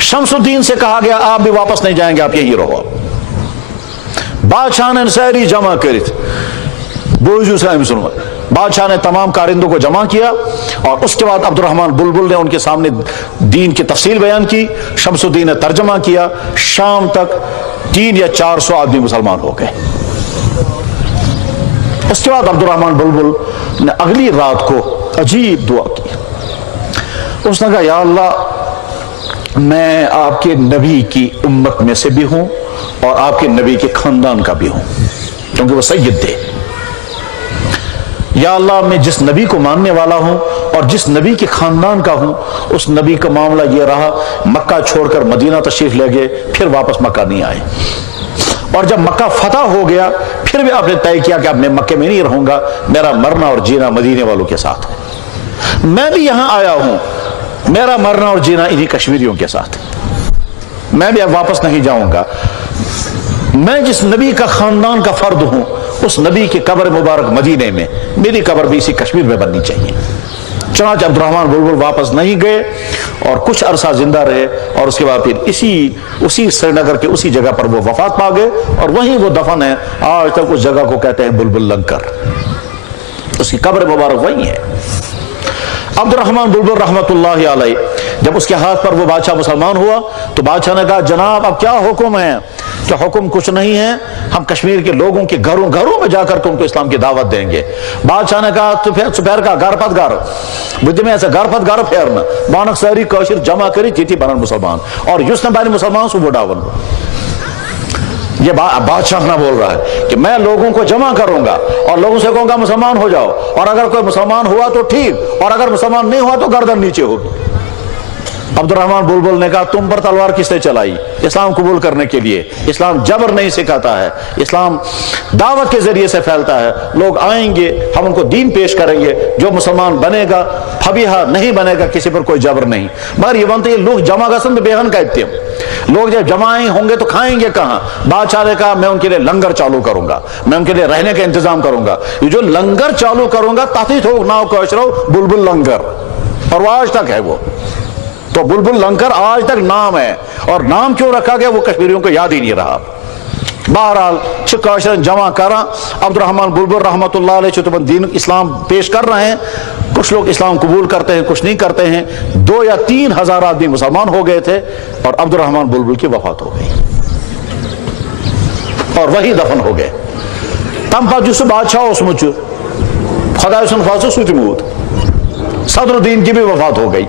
شمس الدین سے کہا گیا آپ بھی واپس نہیں جائیں گے, آپ یہیں رہو. بادشاہ نے ساری جمع کری, بوجھو سے سنو. بادشاہ نے تمام کارندوں کو جمع کیا, اور اس کے بعد عبد الرحمن بلبل نے ان کے سامنے دین کی تفصیل بیان کی. شمس الدین نے ترجمہ کیا. شام تک 300 یا 400 آدمی مسلمان ہو گئے. اس کے بعد عبد الرحمن بلبل نے اگلی رات کو عجیب دعا کی. اس نے کہا یا اللہ میں آپ کے نبی کی امت میں سے بھی ہوں اور آپ کے نبی کے خاندان کا بھی ہوں, کیونکہ وہ سید تھے. یا اللہ میں جس نبی کو ماننے والا ہوں اور جس نبی کے خاندان کا ہوں, اس نبی کا معاملہ یہ رہا مکہ چھوڑ کر مدینہ تشریف لے گئے, پھر واپس مکہ نہیں آئے. اور جب مکہ فتح ہو گیا پھر بھی آپ نے طے کیا کہ اب میں مکے میں نہیں رہوں گا, میرا مرنا اور جینا مدینے والوں کے ساتھ ہے. میں بھی یہاں آیا ہوں میرا مرنا اور جینا انہی کشمیریوں کے ساتھ، میں بھی اب واپس نہیں جاؤں گا، میں جس نبی کا خاندان کا فرد ہوں اس نبی کی قبر مبارک مدینے میں، میری قبر بھی اسی کشمیر میں بننی چاہیے۔ چنانچہ عبد الرحمن بلبل واپس نہیں گئے اور کچھ عرصہ زندہ رہے، اور اس کے بعد پھر اسی سری نگر کے اسی جگہ پر وہ وفات پا گئے، اور وہیں وہ دفن ہے آج تک۔ اس جگہ کو کہتے ہیں بلبل لنگر، اس کی قبر مبارک وہی ہے۔ عبد الرحمن بلبل رحمۃ اللہ علیہ جب اس کے ہاتھ پر وہ بادشاہ مسلمان ہوا تو بادشاہ نے کہا جناب اب کیا حکم ہے؟ کہ حکم کچھ نہیں ہے، ہم کشمیر کے لوگوں کے گھروں میں جا کر کے ان کو اسلام کی دعوت دیں گے۔ بادشاہ نے کہا تو پھر سپیر کا گھر پت گھر بدھ میں ایسا گھر پت گھر پھیرنا مانک ساری کوشر جمع کری جیتی بنن مسلمان، اور جس نے بانی مسلمان سو بڑھاون۔ یہ بادشاہ نہ بول رہا ہے کہ میں لوگوں کو جمع کروں گا اور لوگوں سے کہوں گا مسلمان ہو جاؤ، اور اگر کوئی مسلمان ہوا تو ٹھیک، اور اگر مسلمان نہیں ہوا تو گردن نیچے ہوگی۔ عبد الرحمن بلبل نے کہا تم پر تلوار کس نے چلائی؟ اسلام قبول کرنے کے لیے۔ اسلام جبر نہیں سکھاتا ہے، اسلام دعوت کے ذریعے سے پھیلتا ہے۔ لوگ آئیں گے، ہم ان کو دین پیش کریں گے، جو مسلمان بنے گا فبیہا، نہیں بنے گا کسی پر کوئی جبر نہیں۔ مگر یہ بنتے یہ لوگ جمع گسند بیہن کہتے ہیں، لوگ جب جمع ہوں گے تو کھائیں گے کہاں؟ بادشاہ نے کہا میں ان کے لیے لنگر چالو کروں گا، میں ان کے لیے رہنے کا انتظام کروں گا۔ یہ جو لنگر چالو کروں گا تحت ہو ناؤ کوشرو بلبل لنگر، اور وہ آج تک ہے وہ تو بلبل لنگر آج تک نام ہے، اور نام کیوں رکھا گیا وہ کشمیریوں کو یاد ہی نہیں رہا۔ بہرحال چکاشرن جمع کرا عبد الرحمن بلبل رحمۃ اللہ علیہ چتبن دین اسلام پیش کر رہے ہیں۔ کچھ لوگ اسلام قبول کرتے ہیں، کچھ نہیں کرتے ہیں۔ 2 یا 3 ہزار آدمی مسلمان ہو گئے تھے، اور عبد الرحمن بلبل کی وفات ہو گئی اور وہی دفن ہو گئے۔ تم پر جس بادشاہ اس مجھ خدا سن فاسو سوتمود صدر الدین کی بھی وفات ہو گئی۔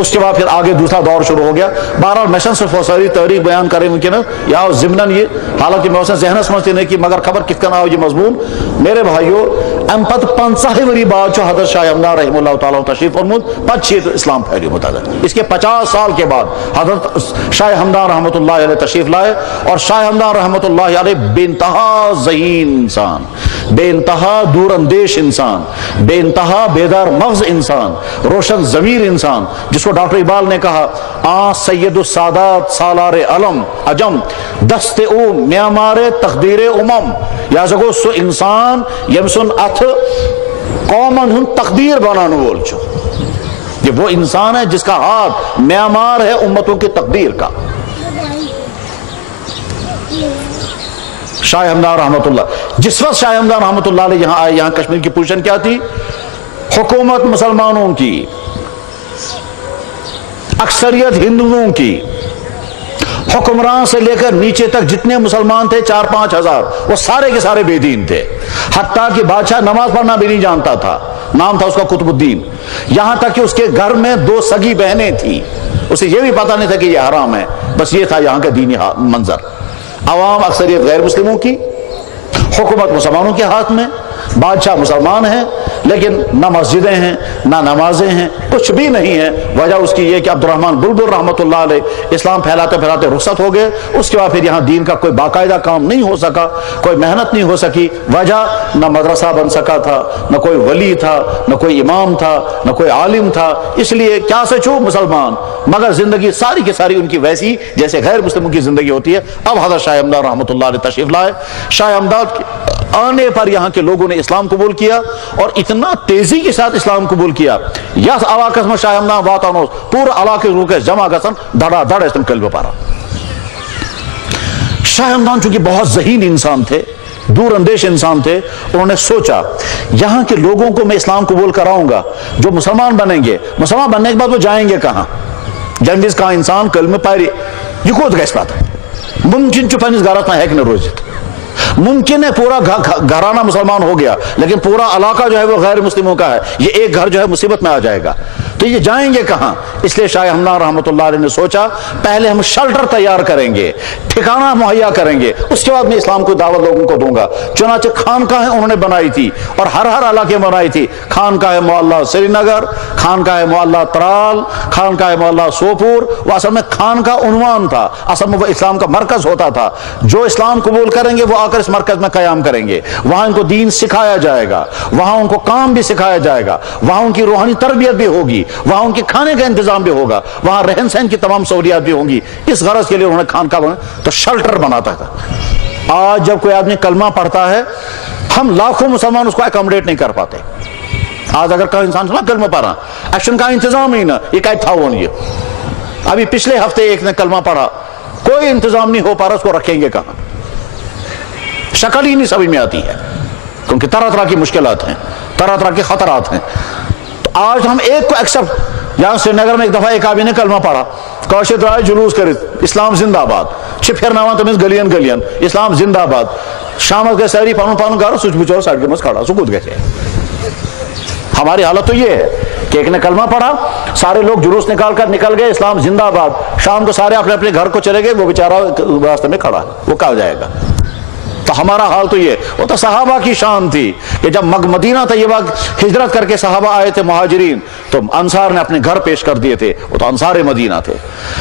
اس کے بعد پھر آگے دوسرا دور شروع ہو گیا۔ بہرحال میشن سے فوساری تاریخ بیان کریں ممکن ہے یا ضمناً یہ، حالانکہ میں اسے ذہن سمجھتی نہیں کی مگر خبر کس کا نہ ہو یہ مضمون۔ میرے بھائیو ام پت 50 وری بعد جو حضرت شاہ ہمدان رحمہ اللہ تعالیٰ تشریف فرمود پت چیت اسلام پھیلی متعلق، اس کے 50 سال کے بعد حضرت شاہ ہمدان رحمۃ اللہ علیہ تشریف لائے، اور شاہ ہمدان رحمۃ اللہ علیہ بے انتہا ذہین انسان، بے انتہا دور اندیش انسان، بے انتہا بیدار مغز انسان، روشن ضمیر انسان، جس کو ڈاکٹر اقبال نے کہا سید السادات سالار علم عجم دست او معمار تقدیر امم، یا جگو سو انسان یمسن اتھ قومن ہن تقدیر بنانے وول چھو۔ یہ وہ انسان ہے جس کا ہاتھ معمار ہے امتوں کی تقدیر کا۔ شاہ ہمدان رحمۃ اللہ، جس وقت شاہ ہمدان رحمۃ اللہ علیہ یہاں آئے، یہاں کشمیر کی پوزیشن کیا تھی؟ حکومت مسلمانوں کی، اکثریت ہندوؤں کی، حکمران سے لے کر نیچے تک جتنے مسلمان تھے 4-5 ہزار، وہ سارے کے سارے بے دین تھے۔ حتیٰ کہ بادشاہ نماز پڑھنا بھی نہیں جانتا تھا، نام تھا اس کا قطب الدین۔ یہاں تک کہ اس کے گھر میں 2 سگی بہنیں تھیں، اسے یہ بھی پتا نہیں تھا کہ یہ حرام ہے، بس یہ تھا یہاں کا دینی منظر۔ عوام اکثریت غیر مسلموں کی، حکومت مسلمانوں کے ہاتھ میں، بادشاہ مسلمان ہیں لیکن نہ مسجدیں ہیں نہ نمازیں ہیں، کچھ بھی نہیں ہے۔ وجہ اس کی یہ کہ عبد الرحمن بلبل رحمۃ اللہ علیہ اسلام پھیلاتے پھیلاتے رخصت ہو گئے۔ اس کے بعد پھر یہاں دین کا کوئی باقاعدہ کام نہیں ہو سکا، کوئی محنت نہیں ہو سکی۔ وجہ نہ مدرسہ بن سکا تھا، نہ کوئی ولی تھا، نہ کوئی امام تھا، نہ کوئی عالم تھا۔ اس لیے کیا سے چھو مسلمان، مگر زندگی ساری کی ساری ان کی ویسی جیسے غیر مسلموں کی زندگی ہوتی ہے۔ اب حضرت شاہ ہمدان رحمۃ اللہ علیہ تشریف لائے۔ شاہ ہمدان آنے پر یہاں کے لوگوں نے اسلام قبول کیا، اور اتنا تیزی کے ساتھ اسلام قبول کیا یس علاقہ میں شاہ ہمدان واتانوس پورا علاقے روکے جمع گسن دڑا دڑ استم کلمہ پارا۔ شاہ ہمدان چونکہ بہت ذہین انسان تھے، دور اندیش انسان تھے، انہوں نے سوچا یہاں کے لوگوں کو میں اسلام قبول کراؤں گا، جو مسلمان بنیں گے، مسلمان بننے کے بعد وہ جائیں گے کہاں؟ جنگیز کا انسان کلمہ پاری یہ کوت گیس پاتا ممکن چھ پنس گھرس میں ہیک نہ روزت، ممکن ہے پورا گھرانہ مسلمان ہو گیا لیکن پورا علاقہ جو ہے وہ غیر مسلموں کا ہے، یہ ایک گھر جو ہے مصیبت میں آ جائے گا، تو یہ جائیں گے کہاں؟ اس لیے شاہ ہمدان رحمۃ اللہ علیہ نے سوچا پہلے ہم شیلٹر تیار کریں گے، ٹھکانہ مہیا کریں گے، اس کے بعد میں اسلام کو دعوت لوگوں کو دوں گا۔ چنانچہ خانقاہیں انہوں نے بنائی تھی اور ہر علاقے میں بنائی تھی، خانقاہ معلیٰ سری نگر، خانقاہ معلیٰ ترال، خانقاہ معلیٰ سوپور۔ وہ اصل میں خانقاہ عنوان تھا، اصل میں وہ اسلام کا مرکز ہوتا تھا۔ جو اسلام قبول کریں گے وہ آ کر اس مرکز میں قیام کریں گے، وہاں ان کو دین سکھایا جائے گا، وہاں ان کو کام بھی سکھایا جائے گا، وہاں ان کی روحانی تربیت بھی ہوگی، وہاں ان کے کھانے کا انتظام بھی ہوگا، وہاں رہن سہن کی تمام سہولیات بھی ہوں گی۔ اس غرض کے لیے انہوں نے خانقاہ بنا تو شیلٹر بناتا تھا۔ آج جب کوئی آدمی کلمہ پڑھتا ہے، ہم لاکھوں مسلمان اس کو اکاموڈیٹ نہیں کر پاتے۔ آج اگر کوئی انسان سنا کلمہ پڑھا، ایکشن کا انتظام ہی نہ، یہ کیا تھا وہ نہیں۔ ابھی پچھلے ہفتے ایک نے کلمہ پڑھا، کوئی انتظام نہیں ہو پا رہا، اس کو رکھیں گے کہاں، شکل ہی نہیں سمجھ میں آتی ہے، کیونکہ طرح طرح کی مشکلات ہیں، طرح طرح کے خطرات ہیں۔ تو آج ہم ایک کو ایکسپٹ، یہاں سری نگر میں ایک دفعہ ایک آدمی نے کلمہ پڑھا، کاشت رائے جلوس کرے اسلام زندہ آباد، چھپر ناما تمہیں گلین گلین اسلام زندہ آباد، شام کے سہری پانو پانو گھر سوچ بچو سڑک میں کھڑا سو کود گئے۔ ہماری حالت تو یہ ہے کہ ایک نے کلمہ پڑھا، سارے لوگ جلوس نکال کر نکل گئے اسلام زندہ آباد، شام کو سارے اپنے اپنے گھر کو چلے گئے، وہ بیچارہ راستے میں کھڑا ہے، وہ کہاں جائے گا؟ تو ہمارا حال تو یہ، وہ تو صحابہ کی شان تھی کہ جب مدینہ طیبہ ہجرت کر کے صحابہ آئے تھے مہاجرین، تو انصار نے اپنے گھر پیش کر دیے تھے، وہ تو انصار مدینہ تھے۔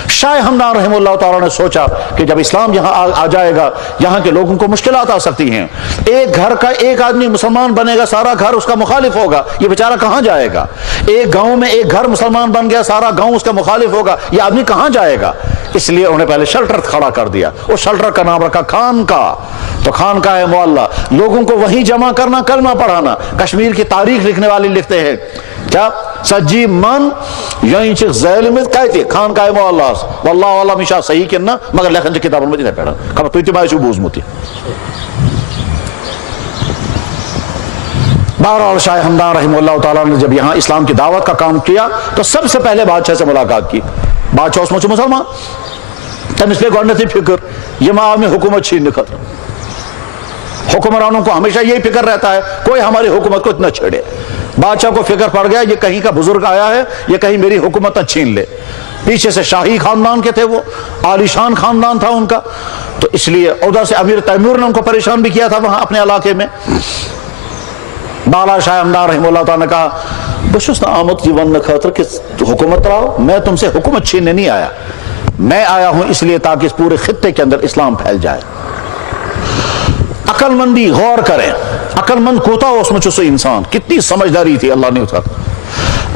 شاہ ہمدان رحمہ اللہ تعالیٰ نے سوچا کہ جب اسلام یہاں آ جائے گا، یہاں کے لوگوں کو مشکلات آ سکتی ہیں، ایک گھر کا ایک آدمی مسلمان بنے گا، سارا گھر اس کا مخالف ہوگا، یہ بیچارہ کہاں جائے گا؟ ایک گاؤں میں ایک گھر مسلمان بن گیا، سارا گاؤں اس کا مخالف ہوگا، یہ آدمی کہاں جائے گا؟ اس لیے انہوں نے پہلے شیلٹر کھڑا کر دیا، اس شیلٹر کا نام رکھا خانقاہ۔ تو خانقاہ معلیٰ، لوگوں کو وہیں جمع کرنا، کلمہ پڑھانا۔ کشمیر کی تاریخ لکھنے والے لکھتے ہیں کیا سجی من یہیں چھ ذیل میں کہتے خانقاہ معلیٰ واللہ والا ہمیشہ صحیح کرنا مگر لکھن چھ کتابوں میں تھی پڑھا خبر تو اتباعی چھو بوزمتی۔ بہرحال شاہ ہمدان رحمہ اللہ تعالیٰ نے جب یہاں اسلام کی دعوت کا کام کیا تو سب سے پہلے بادشاہ سے ملاقات کی۔ بادشاہ اس میں مسلمان تم اس پہ گوڑنتی فکر یہ ماں میں حکومت چھیننے خطر، حکمرانوں کو ہمیشہ یہی فکر رہتا ہے کوئی ہماری حکومت کو اتنا چھیڑے۔ بادشاہ کو فکر پڑ گیا یہ کہیں کا بزرگ آیا ہے، یہ کہیں میری حکومت نہ چھین لے۔ پیچھے سے شاہی خاندان کے تھے، وہ عالی شان خاندان تھا ان کا، تو اس لیے ادھر سے امیر تیمور نے ان کو پریشان بھی کیا تھا وہاں اپنے علاقے میں۔ بالا شاہ ہمدان رحمہ اللہ تعالیٰ نے کہا بشس آمد کی ون خاطر کہ حکومت راؤ، میں تم سے حکومت چھیننے نہیں آیا، میں آیا ہوں اس لیے تاکہ اس پورے خطے کے اندر اسلام پھیل جائے۔ عقل مندی غور کریں، عقل مند کوتا اس میں چسو انسان، کتنی سمجھداری تھی اللہ نے اتھا۔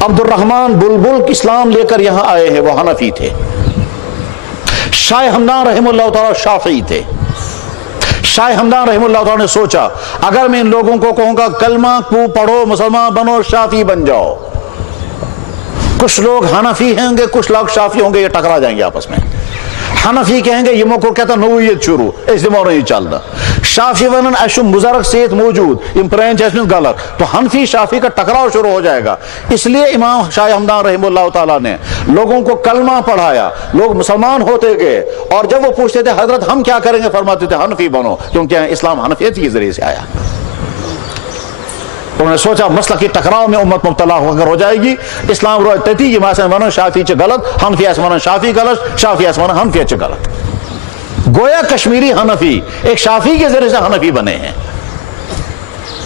عبد الرحمن بلبل اسلام لے کر یہاں آئے ہیں، وہ حنفی تھے۔ شاہ ہمدان رحمہ اللہ تعالیٰ شافعی تھے۔ شاہ ہمدان رحمہ اللہ تعالیٰ نے سوچا اگر میں ان لوگوں کو کہوں گا کلمہ کو پڑھو مسلمان بنو شافعی بن جاؤ، کچھ لوگ حنفی ہوں گے کچھ لوگ شافعی ہوں گے، یہ ٹکرا جائیں گے آپس میں۔ حنفی کہیں گے یہ موقع کہتا نوعیت شروع اس دماغ نہیں چلتا، شافعی ونن اشم بزرگ سیت موجود امپرین چشمت غلط، تو حنفی شافعی کا ٹکراؤ شروع ہو جائے گا۔ اس لیے امام شاہ ہمدان رحمہ اللہ تعالیٰ نے لوگوں کو کلمہ پڑھایا، لوگ مسلمان ہوتے گئے، اور جب وہ پوچھتے تھے حضرت ہم کیا کریں گے، فرماتے تھے حنفی بنو، کیونکہ اسلام حنفیت کے ذریعے سے آیا۔ انہوں نے سوچا مسئلہ کی ٹکراؤ میں امت مبتلا ہو جائے گی، اسلام رو تتی یہ ماسن ونن شافعی چ غلط، حنفی اس ونن شافعی غلط، شافعی اس ونن حنفی چ غلط۔ گویا کشمیری حنفی ایک شافعی کے ذریعے سے حنفی بنے ہیں،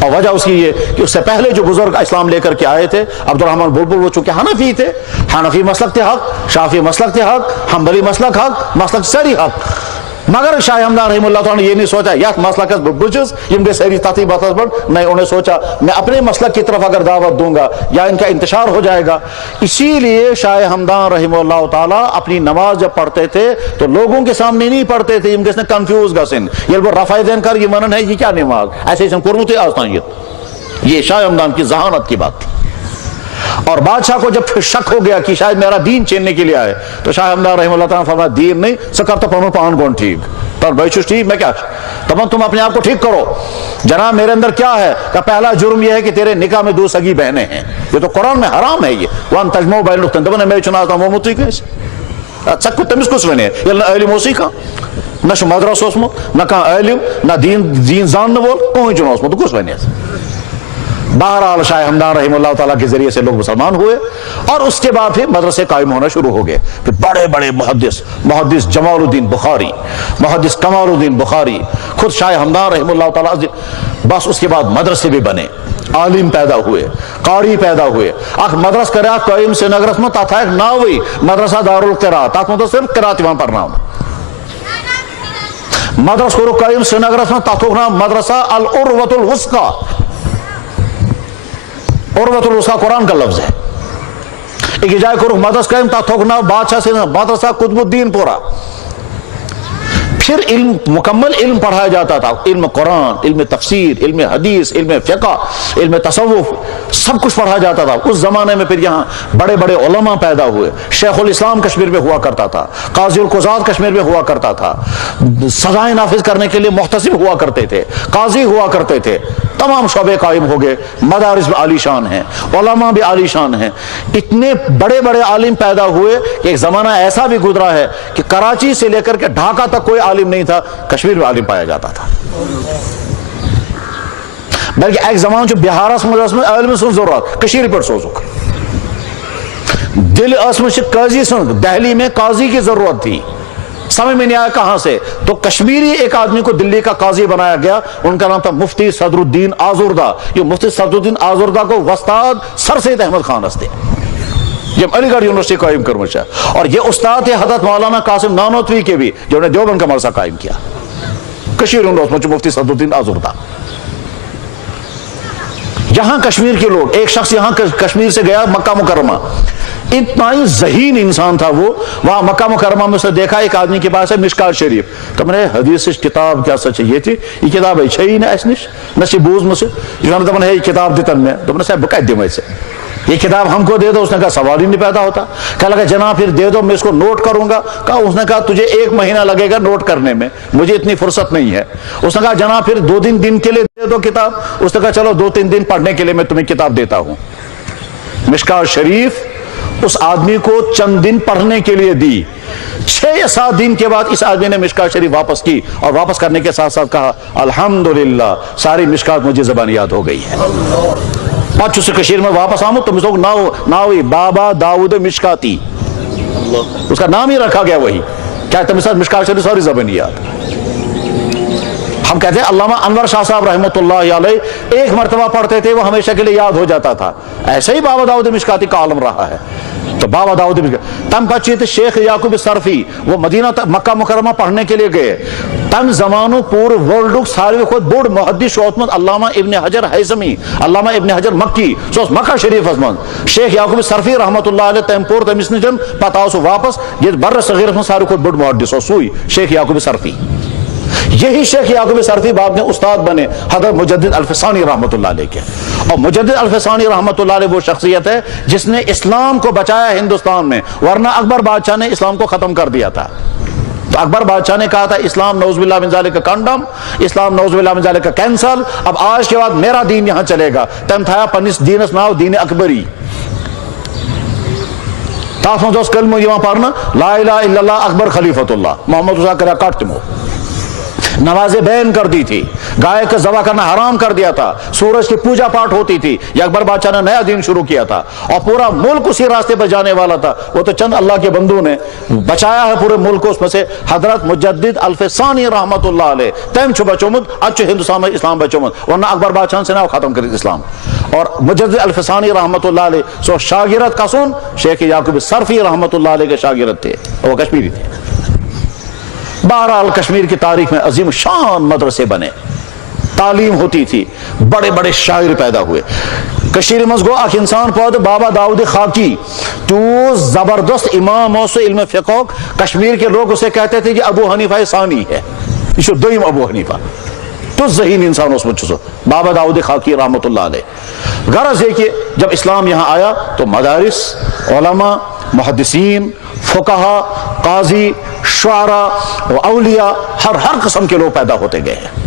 اور وجہ اس کی یہ کہ اس سے پہلے جو بزرگ اسلام لے کر کے آئے تھے عبد الرحمن بلبل، وہ چونکہ حنفی تھے، حنفی مسلک تھے حق، شافعی مسلک تھے حق، حنبلی مسلک حق، مسلک سری حق۔ مگر شاہ ہمدان رحمہ اللہ تعالیٰ نے یہ نہیں سوچا یا مسلک بچس یم گے ساری تاتی باتس بڑھ، نہیں، انہوں نے سوچا میں اپنے مسلک کی طرف اگر دعوت دوں گا یا ان کا انتشار ہو جائے گا۔ اسی لیے شاہ ہمدان رحمہ اللہ تعالیٰ اپنی نماز جب پڑھتے تھے تو لوگوں کے سامنے نہیں پڑھتے تھے، یم گے کنفیوز گسن یہ وہ رفع دین کر یہ منن ہے یہ کیا نماز ایسے ہم کرنو تھے آستانیت۔ یہ شاہ ہمدان کی ذہانت کی بات تھی۔ اور بادشاہ کو جب پھر شک ہو گیا کہ شاید میرا دین چھیننے کے لیے آئے، تو شاہ ہمدان رحمہ اللہ تعالیٰ نے فرمایا دین نہیں سکر تو پانو پان گون ٹھیک پر بھائی ٹھیک میں کیا تم اپنے آپ کو ٹھیک کرو جناب، میرے اندر کیا ہے کہ پہلا جرم یہ ہے کہ تیرے نکاح میں 2 سگی بہنیں ہیں، یہ تو قرآن میں حرام ہے، یہ وان تجمعوا بین الاختین تم نے میں چناتا ہوں وہ متی کیس اچھا کو تمس کس ونے یہ علم اوسی کا نہ شو مدرسہ اوسمت نہ کان علم نہ دین زان نہ وول کوئی چنوسمت کس ونے بہرحال شاہ ہمدان رحمہ اللہ تعالیٰ کے ذریعے سے لوگ مسلمان ہوئے، اور اس کے بعد پھر مدرسے قائم ہونا شروع ہو گئے. پھر بڑے بڑے محدث جمال الدین بخاری، محدث کمال الدین بخاری، خود شاہ ہمدان رحمہ اللہ تعالیٰ، بس اس کے بعد مدرسے بھی بنے، عالم پیدا ہوئے، قاری پیدا ہوئے. اخ مدرس کرا قائم سری نگرس میں تھا ایک ناوی مدرسہ دارالقراءت، تک مطلب صرف قراءت یوان پرناؤ. مدرس کو قائم سری نگرس میں تک نام مدرسہ العروۃ الوثقی. عروۃ الوثقی قرآن کا لفظ ہے. ایک جائے کو مدرس قائم تک نام بادشاہ سے مدرسہ قطب الدین پورا. پھر علم، مکمل علم پڑھایا جاتا تھا، علم قرآن، علم تفسیر، علم حدیث، علم فقہ، علم تصوف، سب کچھ پڑھا جاتا تھا. اس زمانے میں پھر یہاں بڑے بڑے علماء پیدا ہوئے. شیخ الاسلام کشمیر میں ہوا کرتا تھا، قاضی القضات کشمیر میں ہوا کرتا تھا، سزائیں نافذ کرنے کے لیے محتسب ہوا کرتے تھے، قاضی ہوا کرتے تھے. تمام شعبے قائم ہو گئے. مدارس بھی عالی شان ہیں، علماء بھی عالی شان ہیں. اتنے بڑے بڑے عالم پیدا ہوئے کہ ایک زمانہ ایسا بھی گزرا ہے کہ کراچی سے لے کر کے ڈھاکہ تک کوئی عالم نہیں تھا، کشمیر میں عالم پایا جاتا تھا. بلکہ ایک زمان جو بہارس میں عالم سن ضرورت کشمیر پر سوزک دل اسم سے قاضی سن، دہلی میں قاضی کی ضرورت تھی. سمجھ میں نہیں آیا کہاں سے، تو کشمیری ایک آدمی کو دلی کا قاضی بنایا گیا. ان کا نام تھا مفتی صدر الدین آزردہ. یہ مفتی صدر الدین آزردہ کو وستاد سر سید احمد خان ہستے جب علی گڑھ یونیورسٹی قائم کرنا چاہا. اور یہ استاد ہے حضرت مولانا قاسم نانوتوی کے بھی، جو نے دیوبند کا مدرسہ قائم کیا کشمیر یونیورسٹی. مفتی صدر الدین آزردہ. یہاں کشمیر کے لوگ، ایک شخص یہاں کشمیر سے گیا مکہ مکرمہ، اتنا ہی ذہین انسان تھا وہ. وہاں مکہ مکرمہ میں سے دیکھا ایک آدمی کے پاس ہے مشکات شریف. تو میں نے حدیث کتاب کیا سچ ہے یہ تھی، یہ کتاب ہے چھئی نہ اس نش نسی بوز میں سے جو نے ہے یہ کتاب دیتن میں. تو میں نے صاحب بقید دے سے یہ کتاب ہم کو دے دو. اس نے کہا سوال ہی نہیں پیدا ہوتا. کہا لگا جناب پھر دے دو، میں اس کو نوٹ کروں گا. کہا اس نے کہا تجھے 1 مہینہ لگے گا نوٹ کرنے میں، مجھے اتنی فرصت نہیں ہے. اس نے کہا جناب پھر 2 دن کے لیے دے دو کتاب. اس نے کہا چلو 2-3 دن پڑھنے کے لیے میں تمہیں کتاب دیتا ہوں. مشکات شریف اس آدمی کو چند دن پڑھنے کے لیے دی. 6 یا 7 دن کے بعد اس آدمی نے مشکات شریف واپس کی، اور واپس کرنے کے ساتھ ساتھ کہا الحمدللہ ساری مشکات مجھے زبان یاد ہو گئی ہے. پچ سے کشیر میں واپس آمد تو مسلم ناوی بابا داؤد مشکاتی، اس کا نام ہی رکھا گیا وہی. کیا تم ساتھ مشکات شریف ساری زبان یاد. ہم کہتے ہیں علامہ انور شاہ صاحب رحمۃ اللہ علیہ ایک مرتبہ پڑھتے تھے وہ ہمیشہ کے لیے یاد ہو جاتا تھا. ایسے ہی بابا داؤد مشکاتی کا عالم رہا ہے. تو بابا داؤد تم پچیت شیخ یعقوب صرفی وہ مدینہ مکہ مکرمہ پڑھنے کے لیے گئے. تم زمانوں پور ورلڈ ساروی خود بوڑ محدث شوتمت علامہ ابن حجر حیثمی، علامہ ابن حجر مکی سوس مکہ شریف ازمن شیخ یعقوب صرفی رحمۃ اللہ علیہ تم پور تمس نجن پتہ سو واپس یہ بر صغیر میں ساروی خود بوڑ محدث سوئی شیخ یعقوب صرفی. یہی شیخ یعقوب صرفی بعد میں استاد بنے حضرت مجدد الفسانی رحمۃ اللہ علیہ کے. اور مجدد الفسانی رحمۃ اللہ علیہ وہ شخصیت ہے جس نے اسلام کو بچایا ہندوستان میں، ورنہ اکبر بادشاہ نے اسلام کو ختم کر دیا تھا. تو اکبر بادشاہ نے کہا تھا اسلام نعوذ باللہ من ذالک کا کنڈم، اسلام نعوذ باللہ من ذالک کا کینسل، اب آج کے بعد میرا دین یہاں چلے گا. تم تھا پنس دینس ناو دین اکبری. تاسوں دوست کلمہ یہاں پڑھنا لا الہ الا اللہ اکبر خلیفۃ اللہ محمد رسول کرا کاٹ تمو. نمازیں بین کر دی تھی، گائے کا ذبح کرنا حرام کر دیا تھا، سورج کی پوجا پاٹ ہوتی تھی. یہ اکبر بادشاہ نے نیا دین شروع کیا تھا اور پورا ملک اسی راستے پر جانے والا تھا. وہ تو چند اللہ کے بندوں نے بچایا ہے پورے ملک کو. اس میں سے حضرت مجدد الفسانی رحمۃ اللہ علیہ تیم چھو بچومت اچھو ہندوستان میں اسلام بچومت، ورنہ اکبر بادشاہ سے نہ ختم کری اسلام. اور مجدد الفسانی رحمۃ اللہ علیہ سو شاگرد کسون شیخ یعقوب صرفی رحمۃ اللہ علیہ کے شاگرد تھے، وہ کشمیری تھے. بہرحال کشمیر کی تاریخ میں عظیم شان مدرسے بنے، تعلیم ہوتی تھی، بڑے بڑے شاعر پیدا ہوئے. کشیر مزگو اک انسان پود بابا داؤد خاکی تو زبردست امام سے علم فقہ. کشمیر کے لوگ اسے کہتے تھے کہ ابو حنیفہ ثانی ہے، یہ دویم ابو حنیفہ. تو ذہین انسان اس مجھ سے بابا داؤد خاکی رحمۃ اللہ علیہ. غرض ہے کہ جب اسلام یہاں آیا تو مدارس، علماء، محدثین، فقہا، قاضی، شعراء و اولیاء ہر قسم کے لوگ پیدا ہوتے گئے ہیں.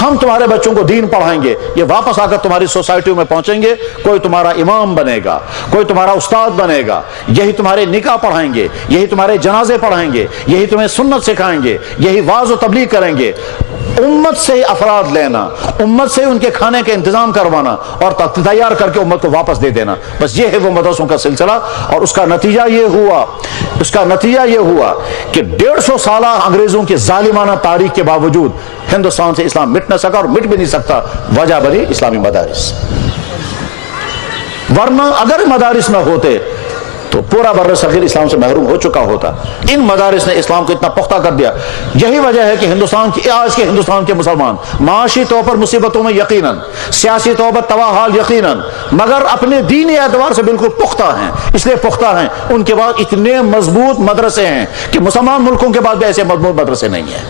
ہم تمہارے بچوں کو دین پڑھائیں گے، یہ واپس آ کر تمہاری سوسائٹیوں میں پہنچیں گے، کوئی تمہارا امام بنے گا، کوئی تمہارا استاد بنے گا، یہی تمہارے نکاح پڑھائیں گے، یہی تمہارے جنازے پڑھائیں گے، یہی تمہیں سنت سکھائیں گے، یہی واعظ و تبلیغ کریں گے۔ امت سے افراد لینا، امت سے ان کے کھانے کا انتظام کروانا اور تیار کر کے امت کو واپس دے دینا، بس یہ ہے وہ مدرسوں کا سلسلہ۔ اور اس کا نتیجہ یہ ہوا کہ 150 سالہ انگریزوں کی ظالمانہ تاریخ کے باوجود ہندوستان سے اسلام مٹ نہ سکا اور مٹ بھی نہیں سکتا، وجہ بنی اسلامی مدارس۔ ورنہ اگر مدارس نہ ہوتے تو پورا بر صغیر اسلام سے محروم ہو چکا ہوتا۔ ان مدارس نے اسلام کو اتنا پختہ کر دیا۔ یہی وجہ ہے کہ آج کے ہندوستان کے مسلمان معاشی طور پر مصیبتوں میں یقیناً، سیاسی طور پر تباہ حال یقیناً، مگر اپنے دینی اعتبار سے بالکل پختہ ہیں۔ اس لیے پختہ ہیں ان کے بعد اتنے مضبوط مدرسے ہیں کہ مسلمان ملکوں کے بعد بھی ایسے مضبوط مدرسے نہیں ہیں۔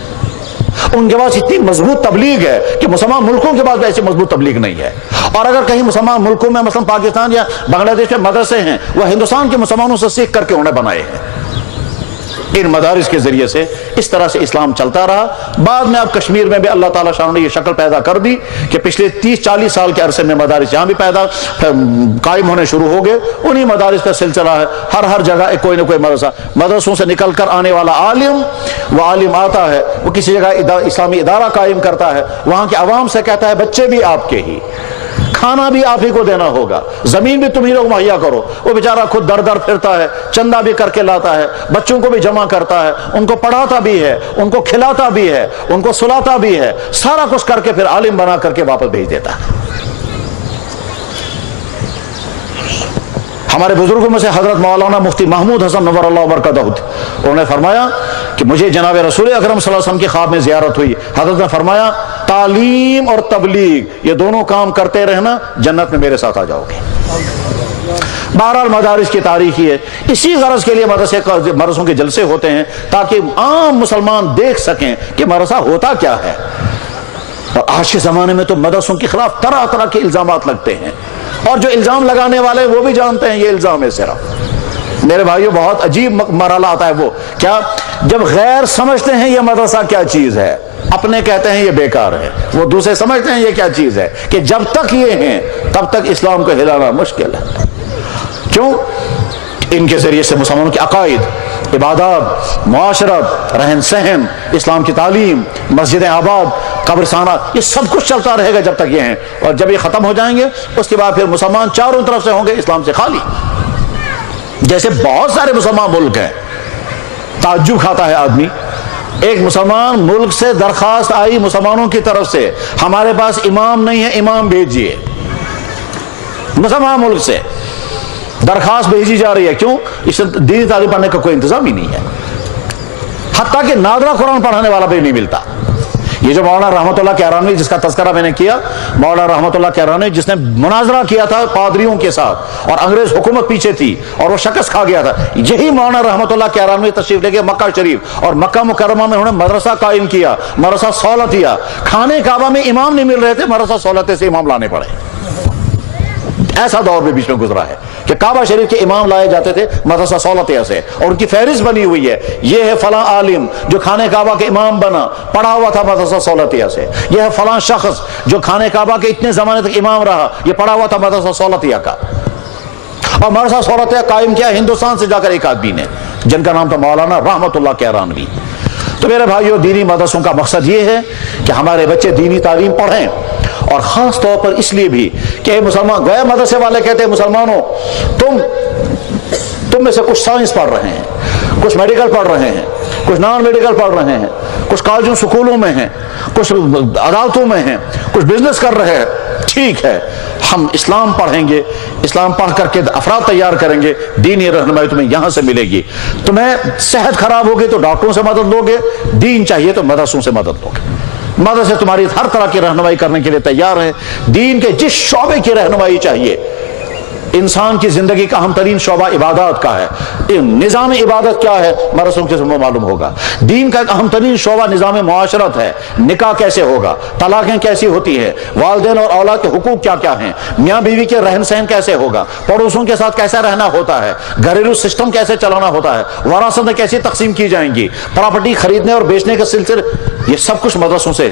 ان کے پاس اتنی مضبوط تبلیغ ہے کہ مسلمان ملکوں کے بعد ایسی مضبوط تبلیغ نہیں ہے۔ اور اگر کہیں مسلمان ملکوں میں مثلا پاکستان یا بنگلہ دیش میں مدرسے ہیں، وہ ہندوستان کے مسلمانوں سے سیکھ کر کے انہیں بنائے ہیں۔ ان مدارس کے ذریعے سے اس طرح سے اسلام چلتا رہا۔ بعد میں اب کشمیر میں بھی اللہ تعالیٰ شاہ نے یہ شکل پیدا کر دی کہ پچھلے 30-40 سال کے عرصے میں مدارس یہاں بھی قائم ہونے شروع ہو گئے۔ انہی مدارس کا سلسلہ ہے، ہر جگہ کوئی نہ کوئی مدرسہ۔ مدرسوں سے نکل کر آنے والا وہ عالم آتا ہے، وہ کسی جگہ اسلامی ادارہ قائم کرتا ہے، وہاں کے عوام سے کہتا ہے بچے بھی آپ کے ہی، کھانا بھی آپ ہی کو دینا ہوگا، زمین بھی تم ہی لوگ مہیا کرو۔ وہ بیچارہ خود در در پھرتا ہے، چندہ بھی کر کے لاتا ہے، بچوں کو بھی جمع کرتا ہے، ان کو پڑھاتا بھی ہے، ان کو کھلاتا بھی ہے، ان کو سلاتا بھی ہے، سارا کچھ کر کے پھر عالم بنا کر کے واپس بھیج دیتا ہے۔ ہمارے بزرگوں میں سے حضرت مولانا مفتی محمود حسن نور اللہ برکاتہ، انہوں نے فرمایا کہ مجھے جناب رسول اکرم صلی اللہ علیہ وسلم کی خواب میں زیارت ہوئی۔ حضرت نے فرمایا تعلیم اور تبلیغ یہ دونوں کام کرتے رہنا، جنت میں میرے ساتھ آ جاؤ گے۔ بہرحال مدارس کی تاریخ ہے، اسی غرض کے لیے مدرسوں کے جلسے ہوتے ہیں تاکہ عام مسلمان دیکھ سکیں کہ مدرسہ ہوتا کیا ہے۔ اور آج کے زمانے میں تو مدرسوں کے خلاف طرح طرح کے الزامات لگتے ہیں، اور جو الزام لگانے والے وہ بھی جانتے ہیں یہ الزام ہے صرف۔ میرے بھائیو بہت عجیب مرحلہ آتا ہے وہ کیا، جب غیر سمجھتے ہیں یہ مدرسہ کیا چیز ہے، اپنے کہتے ہیں یہ بیکار ہے، وہ دوسرے سمجھتے ہیں یہ کیا چیز ہے، کہ جب تک یہ ہیں تب تک اسلام کو ہلانا مشکل ہے۔ کیوں؟ ان کے ذریعے سے مسلمانوں کے عقائد، عبادات، معاشرت، رہن سہن، اسلام کی تعلیم، مسجدیں آباد، قبرستانات، یہ سب کچھ چلتا رہے گا جب تک یہ ہیں، اور جب یہ ختم ہو جائیں گے اس کے بعد پھر مسلمان چاروں طرف سے ہوں گے اسلام سے خالی۔ جیسے بہت سارے مسلمان ملک ہیں، تعجب کھاتا ہے آدمی، ایک مسلمان ملک سے درخواست آئی مسلمانوں کی طرف سے، ہمارے پاس امام نہیں ہے، امام بھیجیے۔ مسلمان ملک سے درخواست بھیجی جا رہی ہے، کیوں؟ اس سے دینی تعلیم پڑھنے کا کوئی انتظام ہی نہیں ہے، حتیٰ کہ نادرہ قرآن پڑھانے والا بھی نہیں ملتا۔ یہ جو مولانا رحمت اللہ کیرانوی جس کا تذکرہ میں نے کیا، مولانا رحمت اللہ کیرانوی جس نے مناظرہ کیا تھا پادریوں کے ساتھ اور انگریز حکومت پیچھے تھی اور وہ شکست کھا گیا تھا، یہی مولانا رحمت اللہ کیرانوی تشریف لے کے مکہ شریف اور مکہ مکرمہ میں انہوں نے مدرسہ قائم کیا، مدرسہ سہولتیہ۔ خانہ کعبہ میں امام نہیں مل رہے تھے، مدرسہ سہولتیہ سے امام لانے پڑے۔ ایسا دور بھی بیچ میں گزرا ہے کہ کعبہ شریف کے امام لائے جاتے تھے مدرسہ سہولتیہ سے، اور ان کی فہرست بنی ہوئی ہے، یہ ہے فلاں عالم جو خانہ کعبہ کے امام بنا، پڑھا ہوا تھا مدرسہ سہولتیہ سے، یہ ہے فلاں شخص جو خانہ کعبہ کے اتنے زمانے تک امام رہا، یہ پڑھا ہوا تھا مدرسہ سہولتیہ کا۔ اور مدرسہ سہولتیہ قائم کیا ہندوستان سے جا کر ایک آدمی نے، جن کا نام تھا مولانا رحمت اللہ کیرانوی۔ تو میرے بھائیو، دینی مدرسوں کا مقصد یہ ہے کہ ہمارے بچے دینی تعلیم پڑھیں، اور خاص طور پر اس لیے بھی کہ مسلمان غیر مدرسے والے کہتے ہیں مسلمانوں تم میں سے کچھ سائنس پڑھ رہے ہیں، کچھ میڈیکل پڑھ رہے ہیں، کچھ نان میڈیکل پڑھ رہے ہیں، کچھ کالجوں سکولوں میں ہیں، کچھ عدالتوں میں ہیں، کچھ بزنس کر رہے ہیں، ٹھیک ہے، ہم اسلام پڑھیں گے، اسلام پڑھ کر کے افراد تیار کریں گے، دینی رہنمائی تمہیں یہاں سے ملے گی۔ تمہیں صحت خراب ہوگی تو ڈاکٹروں سے مدد لو گے، دین چاہیے تو مدرسوں سے مدد لو گے۔ مدرسے تمہاری ہر طرح کی رہنمائی کرنے کے لیے تیار ہے، دین کے جس شعبے کی رہنمائی چاہیے۔ انسان کی زندگی کا اہم ترین شعبہ عبادات کا ہے، نظام عبادت کیا ہے مدرسوں کے ذمہ معلوم ہوگا۔ دین کا ایک اہم ترین شعبہ نظام معاشرت ہے، نکاح کیسے ہوگا، طلاقیں کیسی ہوتی ہے، والدین اور اولاد کے حقوق کیا کیا ہیں، میاں بیوی کے رہن سہن کیسے ہوگا، پڑوسوں کے ساتھ کیسا رہنا ہوتا ہے، گھریلو سسٹم کیسے چلانا ہوتا ہے، وراثتیں کیسی تقسیم کی جائیں گی، پراپرٹی خریدنے اور بیچنے کے سلسلے، یہ سب کچھ مدرسوں سے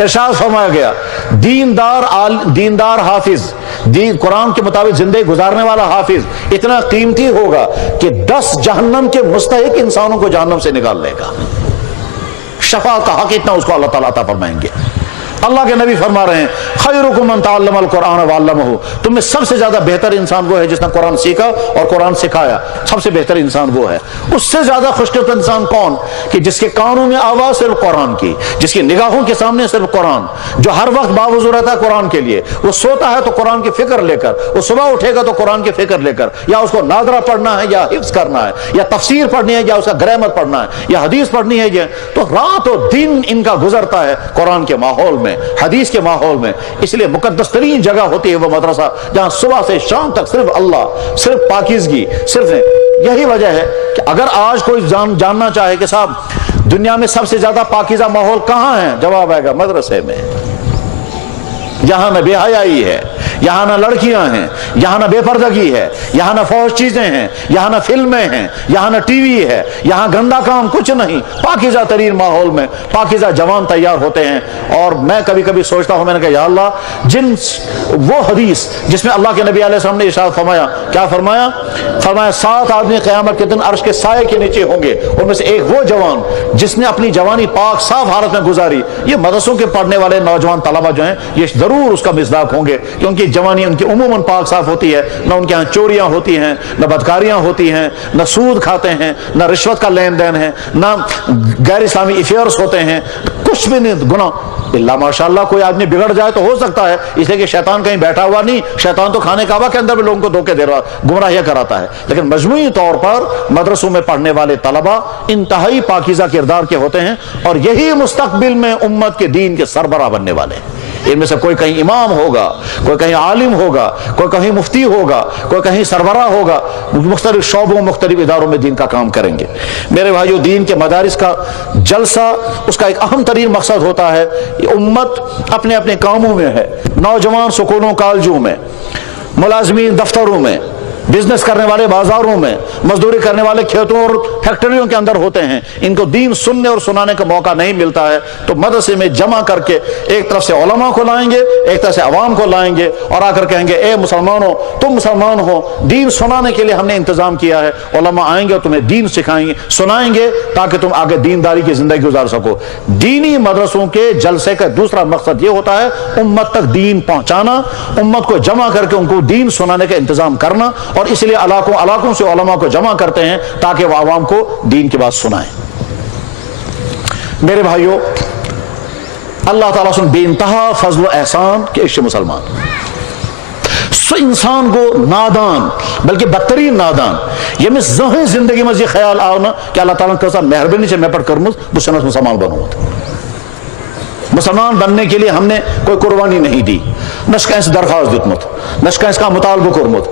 ارشاد فرمایا گیا دیندار حافظ، قرآن کے مطابق زندگی گزارنے والا حافظ اتنا قیمتی ہوگا کہ 10 جہنم کے مستحق انسانوں کو جہنم سے نکال لے گا. شفاعت کا حق اتنا اس کو اللہ تعالیٰ عطا فرمائیں گے. اللہ کے نبی فرما رہے ہیں خیرکم من تعلم القرآن وعلمہ، تم میں سب سے زیادہ بہتر انسان وہ ہے جس نے قرآن سیکھا اور قرآن سکھایا. سب سے بہتر انسان وہ ہے. اس سے زیادہ خوش قسمت انسان کون؟ کہ جس کے کانوں میں آواز صرف قرآن کی، جس کی نگاہوں کے سامنے صرف قرآن، جو ہر وقت باوضو رہتا ہے قرآن کے لیے. وہ سوتا ہے تو قرآن کی فکر لے کر، وہ صبح اٹھے گا تو قرآن کی فکر لے کر، یا اس کو نادرہ پڑھنا ہے یا حفظ کرنا ہے، یا تفسیر پڑھنی ہے یا اس کا گرامر پڑھنا ہے یا حدیث پڑھنی ہے. تو رات و دن ان کا گزرتا ہے قرآن کے ماحول میں، حدیث کے ماحول میں. اس لیے مقدس ترین جگہ ہوتی ہے وہ مدرسہ جہاں صبح سے شام تک صرف اللہ، صرف پاکیزگی، صرف. یہی وجہ ہے کہ اگر آج کوئی جاننا چاہے کہ صاحب دنیا میں سب سے زیادہ پاکیزہ ماحول کہاں ہے، جواب آئے گا مدرسے میں. یہاں نہ بے حیائی ہے، یہاں نہ لڑکیاں ہیں، یہاں نہ بے پردگی ہے، یہاں نہ فوج چیزیں ہیں، یہاں نہ فلمیں ہیں، یہاں نہ ٹی وی ہے، یہاں گندا کام کچھ نہیں. پاکیزہ ترین ماحول میں پاکیزہ جوان تیار ہوتے ہیں. اور میں کبھی کبھی سوچتا ہوں، میں نے کہا یا اللہ، وہ حدیث جس میں اللہ کے نبی علیہ السلام نے ارشاد فرمایا، کیا فرمایا؟ فرمایا 7 آدمی قیامت کے دن عرش کے سائے کے نیچے ہوں گے، ان میں سے ایک وہ جوان جس نے اپنی جوانی پاک صاف حالت میں گزاری. یہ مدرسوں کے پڑھنے والے نوجوان طلبہ جو ہیں یہ ضرور اس کا مصداق ہوں گے، کیونکہ جوانی ان کی عموماً پاک صاف ہوتی ہے. نہ ان کے ہاں چوریاں ہوتی ہیں، نہ بدکاریاں ہوتی ہیں، نہ سود کھاتے ہیں، نہ رشوت کا لین دین ہے، نہ غیر اسلامی افیئرس ہوتے ہیں، کچھ بھی نہیں گناہ. اللہ ماشاءاللہ کوئی آدمی بگڑ جائے تو ہو سکتا ہے، اس لیے کہ شیطان کہیں بیٹھا ہوا نہیں. شیطان تو خانے کعبہ کے اندر بھی لوگوں کو دھوکے دے رہا، گمراہیاں کراتا ہے. لیکن مجموعی طور پر مدرسوں میں پڑھنے والے طلبہ انتہائی پاکیزہ کردار کے ہوتے ہیں، اور یہی مستقبل میں امت کے دین کے سربراہ بننے والے ہیں. ان میں سے کوئی کہیں امام ہوگا، کوئی کہیں عالم ہوگا، کوئی کہیں مفتی ہوگا، کوئی کہیں سربراہ ہوگا. مختلف شعبوں، مختلف اداروں میں دین کا کام کریں گے. میرے بھائیو، دین کے مدارس کا جلسہ اس کا ایک اہم ترین مقصد ہوتا ہے کہ امت اپنے اپنے کاموں میں ہے. نوجوان سکولوں کالجوں میں، ملازمین دفتروں میں، بزنس کرنے والے بازاروں میں، مزدوری کرنے والے کھیتوں اور فیکٹریوں کے اندر ہوتے ہیں. ان کو دین سننے اور سنانے کا موقع نہیں ملتا ہے، تو مدرسے میں جمع کر کے ایک طرف سے علماء کو لائیں گے، ایک طرف سے عوام کو لائیں گے، اور آ کر کہیں گے اے مسلمانوں، تم مسلمان ہو، دین سنانے کے لیے ہم نے انتظام کیا ہے. علماء آئیں گے اور تمہیں دین سکھائیں گے، سنائیں گے، تاکہ تم آگے دینداری کی زندگی گزار سکو. دینی مدرسوں کے جلسے کا دوسرا مقصد یہ ہوتا ہے امت تک دین پہنچانا، امت کو جمع کر کے ان کو دین سنانے کا انتظام کرنا. اور اس لیے علاقوں سے علماء کو جمع کرتے ہیں تاکہ وہ عوام کو دین کی بات سنائیں. میرے بھائیوں، اللہ تعالیٰ سے بے انتہا فضل و احسان کے عشق مسلمان انسان کو نادان، بلکہ بدترین نادان، یہ میں ذہن زندگی میں یہ خیال آنا کہ اللہ تعالیٰ کا مہربانی سے میں پر کرمز بسنس مسلمان بنوں. مسلمان بننے کے لیے ہم نے کوئی قربانی نہیں دی، نہ کہیں درخواست دیتمت، نہ کہیں کا مطالبہ کرمت.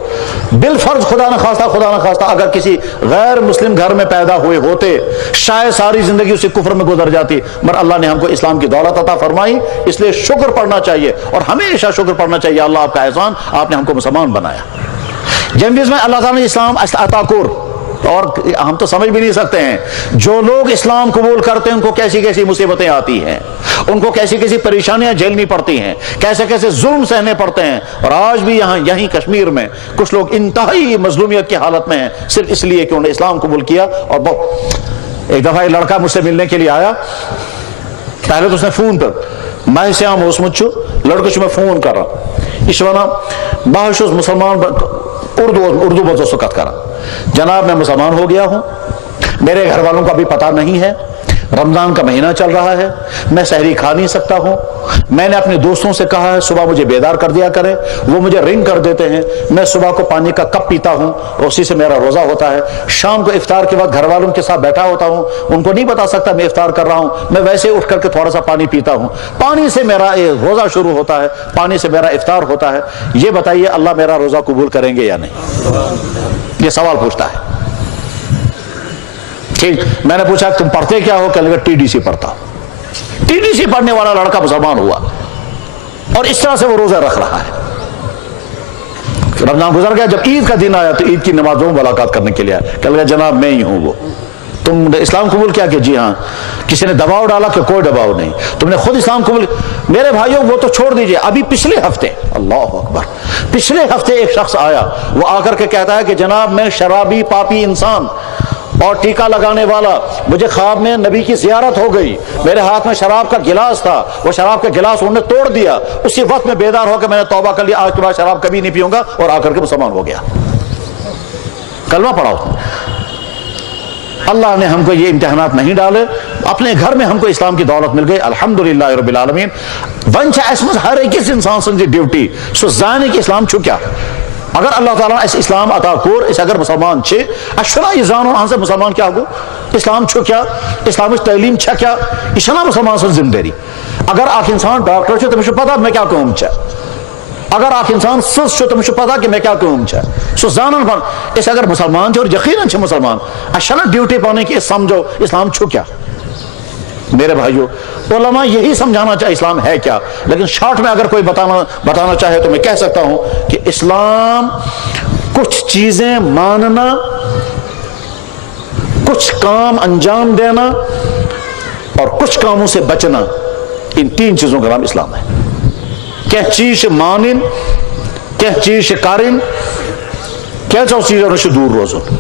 بالفرض خدا نہ خواستہ اگر کسی غیر مسلم گھر میں پیدا ہوئے ہوتے، شاید ساری زندگی اسی کفر میں گزر جاتی، مگر اللہ نے ہم کو اسلام کی دولت عطا فرمائی. اس لیے شکر پڑھنا چاہیے، اور ہمیشہ شکر پڑھنا چاہیے. اللہ آپ کا احسان، آپ نے ہم کو مسلمان بنایا. جنویز میں اللہ تعالیٰ نے اسلام عطا کر، اور ہم تو سمجھ بھی نہیں سکتے ہیں جو لوگ اسلام قبول کرتے ہیں ان کو کیسی کیسی مصیبتیں آتی ہیں، ان کو کیسی کیسی پریشانیاں جھیلنی پڑتی ہیں، کیسے کیسے ظلم سہنے پڑتے ہیں. اور آج بھی یہیں کشمیر میں کچھ لوگ انتہائی مظلومیت کی حالت میں ہیں، صرف اس لیے کہ انہوں نے اسلام قبول کیا. اور ایک دفعہ ایک لڑکا مجھ سے ملنے کے لیے آیا. پہلے تو اس نے فون پر میں سے عام اس مجھو لڑکے سے میں فون کر رہا اس ونا باہش مسلمان اردو بزو سکت کرا. جناب میں مسلمان ہو گیا ہوں، میرے گھر والوں کا بھی پتہ نہیں ہے، رمضان کا مہینہ چل رہا ہے، میں سحری کھا نہیں سکتا ہوں. میں نے اپنے دوستوں سے کہا ہے صبح مجھے بیدار کر دیا کریں، وہ مجھے رنگ کر دیتے ہیں. میں صبح کو پانی کا کپ پیتا ہوں اور اسی سے میرا روزہ ہوتا ہے. شام کو افطار کے وقت گھر والوں کے ساتھ بیٹھا ہوتا ہوں، ان کو نہیں بتا سکتا میں افطار کر رہا ہوں. میں ویسے اٹھ کر کے تھوڑا سا پانی پیتا ہوں، پانی سے میرا روزہ شروع ہوتا ہے، پانی سے میرا افطار ہوتا ہے. یہ بتائیے اللہ میرا روزہ قبول کریں گے یا نہیں؟ یہ سوال پوچھتا ہے. ٹھیک، میں نے پوچھا تم پڑھتے کیا ہو؟ کہنے لگا ٹی ڈی سی پڑھتا. ٹی ڈی سی پڑھنے والا لڑکا مسلمان ہوا اور اس طرح سے وہ روزہ رکھ رہا ہے. رمضان گزر گیا، جب عید کا دن آیا تو عید کی نمازوں میں ملاقات کرنے کے لیے آیا. کہنے لگا جناب میں ہی ہوں وہ. تم نے اسلام قبول کیا کہ جی ہاں، کسی نے دباؤ ڈالا کہ کوئی دباؤ نہیں، تم نے خود اسلام قبول. میرے بھائیوں وہ تو چھوڑ دیجئے، ابھی پچھلے ہفتے، اللہ اکبر، پچھلے ہفتے ایک شخص آیا، وہ آ کر کے کہتا ہے کہ جناب میں شرابی پاپی انسان اور ٹیکا لگانے والا، مجھے خواب میں نبی کی زیارت ہو گئی، میرے ہاتھ میں شراب کا گلاس تھا، وہ شراب کا گلاس انہوں نے توڑ دیا، اسی وقت میں بیدار ہو کے میں نے توبہ کر لیا، آج کے بعد شراب کبھی نہیں پیوں گا، اور آ کر کے مسلمان ہو گیا. کلمہ پڑھاؤ. اللہ نے ہم کو یہ امتحانات نہیں ڈالے، اپنے گھر میں ہم کو اسلام کی دولت مل گئی، الحمدللہ رب العالمین. ونچ اس میں ہر ایک انسان سنجی ڈیوٹی سو زانے کہ اسلام چھو کیا. اگر اللہ تعالیٰ اس اسلام عطا کور اس اگر مسلمان چھے اشنا یہ زانو آن سے مسلمان کیا گو اسلام چھو کیا، اسلامی تعلیم چھا کیا، اشنا مسلمان سے ذمہ داری. اگر آخ انسان ڈاکٹر چھو تو مجھے پتا میں کیا کہوں چھا، اگر آخ انسان سس چھو تو مجھے پتا کہ میں کیا کہوں چھا. سو زانن پر اس اگر مسلمان چھو اور یقیناً چھے مسلمان اشنا ڈیوٹی پانے کی سمجھو اسلام چھو کیا. میرے بھائیو علماء یہی سمجھانا چاہے اسلام ہے کیا، لیکن شارٹ میں اگر کوئی بتانا چاہے تو میں کہہ سکتا ہوں کہ اسلام کچھ چیزیں ماننا، کچھ کام انجام دینا اور کچھ کاموں سے بچنا، ان تین چیزوں کا نام اسلام ہے. کہ چیز مانن، کہ چیز کارن، کہ جو چیزوں سے دور روزن.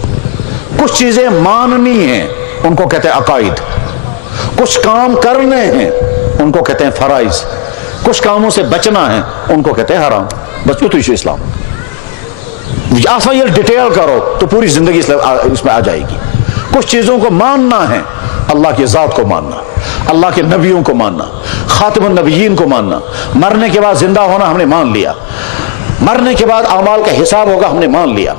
کچھ چیزیں ماننی ہیں ان کو کہتے ہیں عقائد، کچھ کام کرنے ہیں ان کو کہتے ہیں فرائض، کچھ کاموں سے بچنا ہے ان کو کہتے ہیں حرام. بس یہ تو اسلام. آسا یہ ڈیٹیل کرو تو پوری زندگی اس میں آ جائے گی. کچھ چیزوں کو ماننا ہے، اللہ کی ذات کو ماننا، اللہ کے نبیوں کو ماننا، خاتم النبیین کو ماننا، مرنے کے بعد زندہ ہونا ہم نے مان لیا، مرنے کے بعد اعمال کا حساب ہوگا ہم نے مان لیا،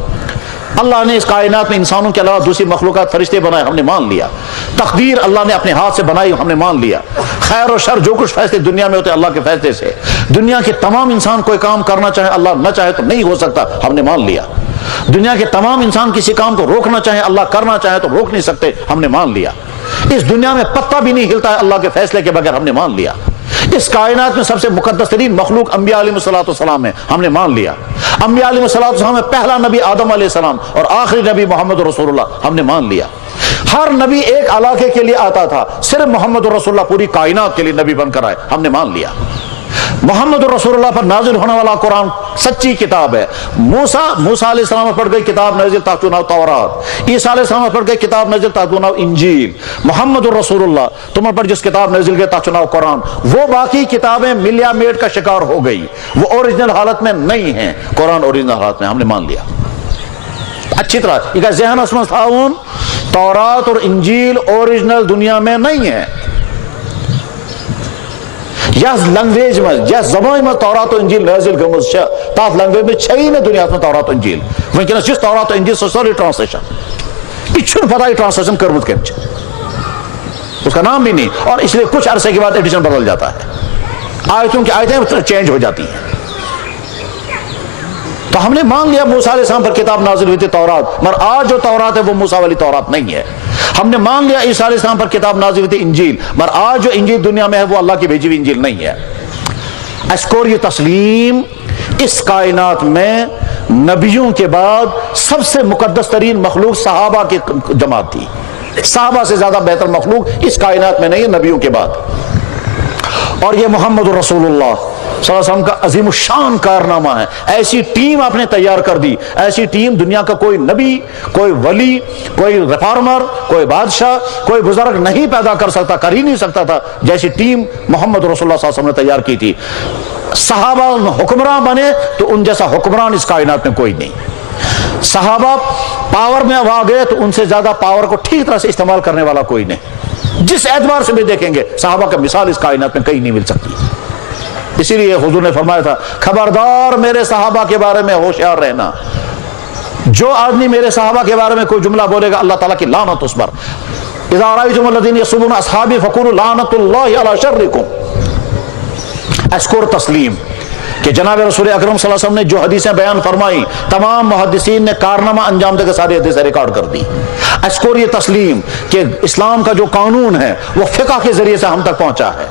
اللہ نے اس کائنات میں انسانوں کے علاوہ دوسری مخلوقات فرشتے بنائے ہم نے مان لیا، تقدیر اللہ نے اپنے ہاتھ سے بنائی ہم نے مان لیا، خیر و شر جو کچھ فیصلے دنیا میں ہوتے ہیں اللہ کے فیصلے سے، دنیا کے تمام انسان کوئی کام کرنا چاہے اللہ نہ چاہے تو نہیں ہو سکتا ہم نے مان لیا، دنیا کے تمام انسان کسی کام کو روکنا چاہے اللہ کرنا چاہے تو روک نہیں سکتے ہم نے مان لیا، اس دنیا میں پتا بھی نہیں ہلتا ہے اللہ کے فیصلے کے بغیر ہم نے مان لیا، اس کائنات میں سب سے مقدس ترین مخلوق انبیاء علیہ السلام ہے ہم نے مان لیا، انبیاء علیہ السلام میں پہلا نبی آدم علیہ السلام اور آخری نبی محمد رسول اللہ ہم نے مان لیا. ہر نبی ایک علاقے کے لیے آتا تھا، صرف محمد رسول اللہ پوری کائنات کے لیے نبی بن کر آئے ہم نے مان لیا. محمد رسول اللہ پر نازل ہونے والا قرآن سچی کتاب ہے. موسیٰ علیہ السلام پر پڑھ گئی کتاب نازل تاکہ ناو تورات، عیسیٰ علیہ السلام پر پڑھ گئی کتاب نازل تاکہ ناو انجیل، محمد رسول اللہ تم پر جس کتاب نازل گئی تاکہ ناو قرآن. وہ باقی کتابیں ملیا میٹ کا شکار ہو گئی، وہ اوریجنل حالت میں نہیں ہیں، قرآن اوریجنل حالت میں ہم نے مان لیا. اچھی طرح یہ ذہن اسمن تھاؤن تورات اور انجیل اوریجنل دنیا میں نہیں ہے، یس لنگویج میں یس زبان میں تورات و انجیل نازل گمز چھا تات لنگویج میں چھئی نہ دنیا میں تورات و انجیل ونکنس جس تورات و انجیل سوری ٹرانسلیشن یہ پتہ یہ ٹرانسلیشن کرمت کم اس کا نام بھی نہیں، اور اس لیے کچھ عرصے کے بعد ایڈیشن بدل جاتا ہے، آیتوں کی آیتیں چینج ہو جاتی ہیں. تو ہم نے مان لیا موسیٰ علیہ السلام پر کتاب نازل ہوئی تھی تورات، مگر آج جو تورات ہے وہ موسیٰ والی تورات نہیں ہے. ہم نے مان لیا عیسیٰ علیہ السلام پر کتاب نازل ہوئی تھی انجیل، مگر آج جو انجیل دنیا میں ہے وہ اللہ کی بھیجی ہوئی انجیل نہیں ہے. اسکور یہ تسلیم اس کائنات میں نبیوں کے بعد سب سے مقدس ترین مخلوق صحابہ کی جماعت تھی، صحابہ سے زیادہ بہتر مخلوق اس کائنات میں نہیں ہے نبیوں کے بعد. اور یہ محمد رسول اللہ صلی اللہ علیہ وسلم کا عظیم الشان کارنامہ ہے. ایسی ٹیم آپ نے تیار کر دی، ایسی ٹیم دنیا کا کوئی نبی، کوئی ولی، کوئی ریفارمر، کوئی بادشاہ، کوئی بزرگ نہیں پیدا کر سکتا، کر ہی نہیں سکتا تھا جیسی ٹیم محمد رسول اللہ صلی اللہ علیہ وسلم نے تیار کی تھی. صحابہ حکمراں بنے تو ان جیسا حکمران اس کائنات میں کوئی نہیں. صحابہ پاور میں آ گئے تو ان سے زیادہ پاور کو ٹھیک طرح سے استعمال کرنے والا کوئی نہیں. جس اعتبار سے بھی دیکھیں گے صحابہ کا مثال اس کائنات میں کہیں نہیں مل سکتی. اسی لیے حضور نے فرمایا تھا خبردار میرے صحابہ کے بارے میں ہوشیار رہنا، جو آدمی میرے صحابہ کے بارے میں کوئی جملہ بولے گا اللہ تعالیٰ کی لعنت اس پر. اذا رأیتم الذین یسبون اصحابی فقولوا لعنت اللہ علی شرکم. اسکور تسلیم کہ جناب رسول اکرم صلی اللہ علیہ وسلم نے جو حدیثیں بیان فرمائی تمام محدثین نے کارنامہ انجام دے کے ساری حدیثیں ریکارڈ کر دی. اشکر یہ تسلیم کہ اسلام کا جو قانون ہے وہ فقہ کے ذریعے سے ہم تک پہنچا ہے.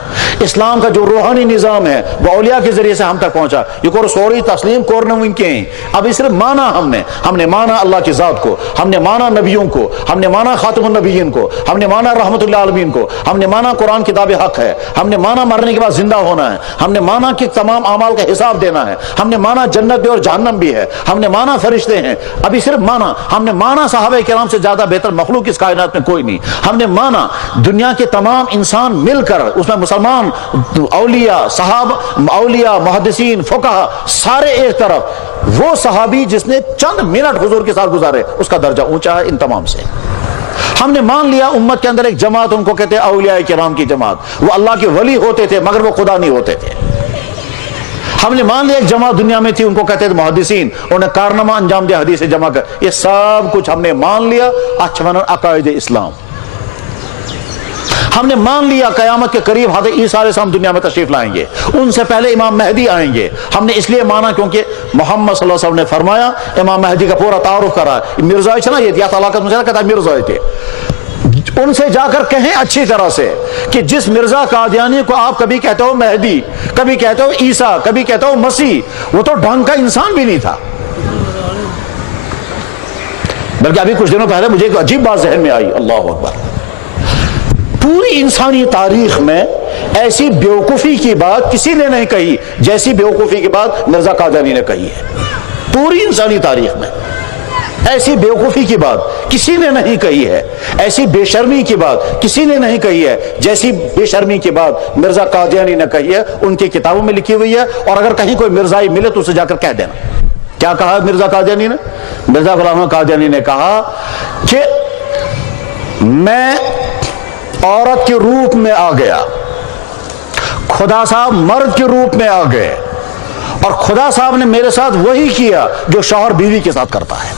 اسلام کا جو روحانی نظام ہے وہ اولیاء کے ذریعے سے ہم تک پہنچا. یہ کو سوری تسلیم کورنوین کے ہیں. اب صرف مانا ہم نے مانا اللہ کی ذات کو, ہم نے مانا نبیوں کو, ہم نے مانا خاتم النبیین کو, ہم نے مانا رحمت اللہ عالمین کو, ہم نے مانا قرآن کتاب حق ہے, ہم نے مانا مرنے کے بعد زندہ ہونا ہے, ہم نے مانا کہ تمام اعمال کا حساب دینا ہے, ہم نے مانا جنت بھی اور جہنم بھی ہے, ہم نے مانا فرشتے ہیں. ابھی صرف مانا, ہم نے مانا صحابہ کرام سے زیادہ بہتر مخلوق اس کائنات میں کوئی نہیں. ہم نے مانا دنیا کے تمام انسان مل کر, اس میں مسلمان, اولیاء, صحابہ, اولیاء, محدثین, فقہا سارے ایک طرف, وہ صحابی جس نے چند منٹ حضور کے ساتھ گزارے اس کا درجہ اونچا ہے ان تمام سے. ہم نے مان لیا امت کے اندر ایک جماعت, ان کو کہتے ہیں اولیاء کرام کی جماعت, وہ اللہ کے ولی ہوتے تھے مگر وہ خدا نہیں ہوتے تھے. ہم نے مان لیا ایک جماعت دنیا میں تھی, ان کو کہتے تھے محدثین, انہوں نے کارنامہ انجام دیا حدیث جمع کر. یہ سب کچھ ہم نے مان لیا. اچھا عقائد اسلام ہم نے مان لیا. قیامت کے قریب حضرت عیسیٰ علیہ السلام دنیا میں تشریف لائیں گے, ان سے پہلے امام مہدی آئیں گے. ہم نے اس لیے مانا کیونکہ محمد صلی اللہ علیہ وسلم نے فرمایا, امام مہدی کا پورا تعارف کرا. مرزا چلا یہ دیا طلاقت مجھے کہتا ہے مرزا تھے, ان سے جا کر کہیں اچھی طرح سے کہ جس مرزا قادیانی کو آپ کبھی کہتے ہو مہدی, کبھی کہتے ہو عیسیٰ, کبھی کہتے ہو مسیح, وہ تو ڈھنگ کا انسان بھی نہیں تھا. بلکہ ابھی کچھ دنوں پہلے مجھے ایک عجیب بات ذہن میں آئی, اللہ اکبر, پوری انسانی تاریخ میں ایسی بیوقوفی کی بات کسی نے نہیں کہی جیسی بیوقوفی کی بات مرزا قادیانی نے کہی ہے. پوری انسانی تاریخ میں ایسی بیوقوفی کی بات کسی نے نہیں کہی ہے, ایسی بے شرمی کی بات کسی نے نہیں کہی ہے جیسی بے شرمی کی بات مرزا قادیانی نے کہی ہے. ان کی کتابوں میں لکھی ہوئی ہے, اور اگر کہیں کوئی مرزائی ملے تو اسے جا کر کہہ دینا. کیا کہا مرزا قادیانی نے؟ مرزا غلام احمد قادیانی نے کہا کہ میں عورت کے روپ میں آ گیا, خدا صاحب مرد کے روپ میں آ گئے, اور خدا صاحب نے میرے ساتھ وہی کیا جو شوہر بیوی کے ساتھ کرتا ہے.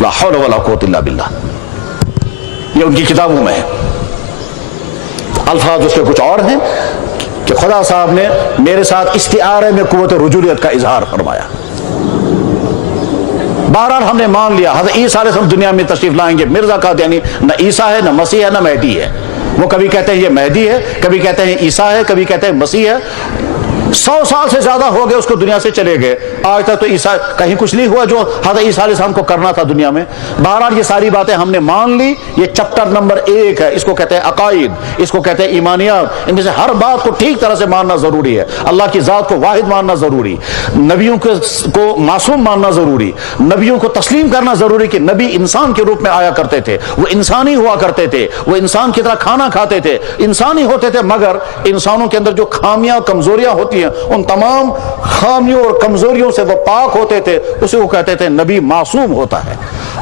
لا حول ولا قوت الا باللہ. یہ ان کی کتابوں میں ہے. الفاظ اس کے کچھ اور ہیں کہ خدا صاحب نے میرے ساتھ استعارے میں قوت رجولیت کا اظہار فرمایا. بہرحال ہم نے مان لیا حضرت عیسیٰ علیہ السلام دنیا میں تشریف لائیں گے. مرزا قادیانی نہ عیسیٰ ہے, نہ مسیح ہے, نہ مہدی ہے. وہ کبھی کہتے ہیں یہ مہدی ہے, کبھی کہتے ہیں عیسیٰ ہے, کبھی کہتے ہیں مسیح ہے. 100 سال سے زیادہ ہو گئے اس کو دنیا سے چلے گئے, آج تک تو عیسیٰ کہیں کچھ نہیں ہوا جو حضرت عیسیٰ علیہ السلام کو کرنا تھا دنیا میں. بہرحال یہ ساری باتیں ہم نے مان لی. یہ چپٹر نمبر 1 ہے, اس کو کہتے ہیں عقائد, اس کو کہتے ہیں ایمانیات. ان میں سے ہر بات کو ٹھیک طرح سے ماننا ضروری ہے. اللہ کی ذات کو واحد ماننا ضروری, نبیوں کو معصوم ماننا ضروری, نبیوں کو تسلیم کرنا ضروری کہ نبی انسان کے روپ میں آیا کرتے تھے, وہ انسانی ہوا کرتے تھے, وہ انسان کی طرح کھانا کھاتے تھے, انسانی ہوتے تھے, مگر انسانوں کے اندر جو خامیاں کمزوریاں ہوتی ہیں ان تمام خامیوں اور کمزوریوں سے وہ پاک ہوتے تھے. اسے وہ کہتے تھے نبی معصوم ہوتا ہے.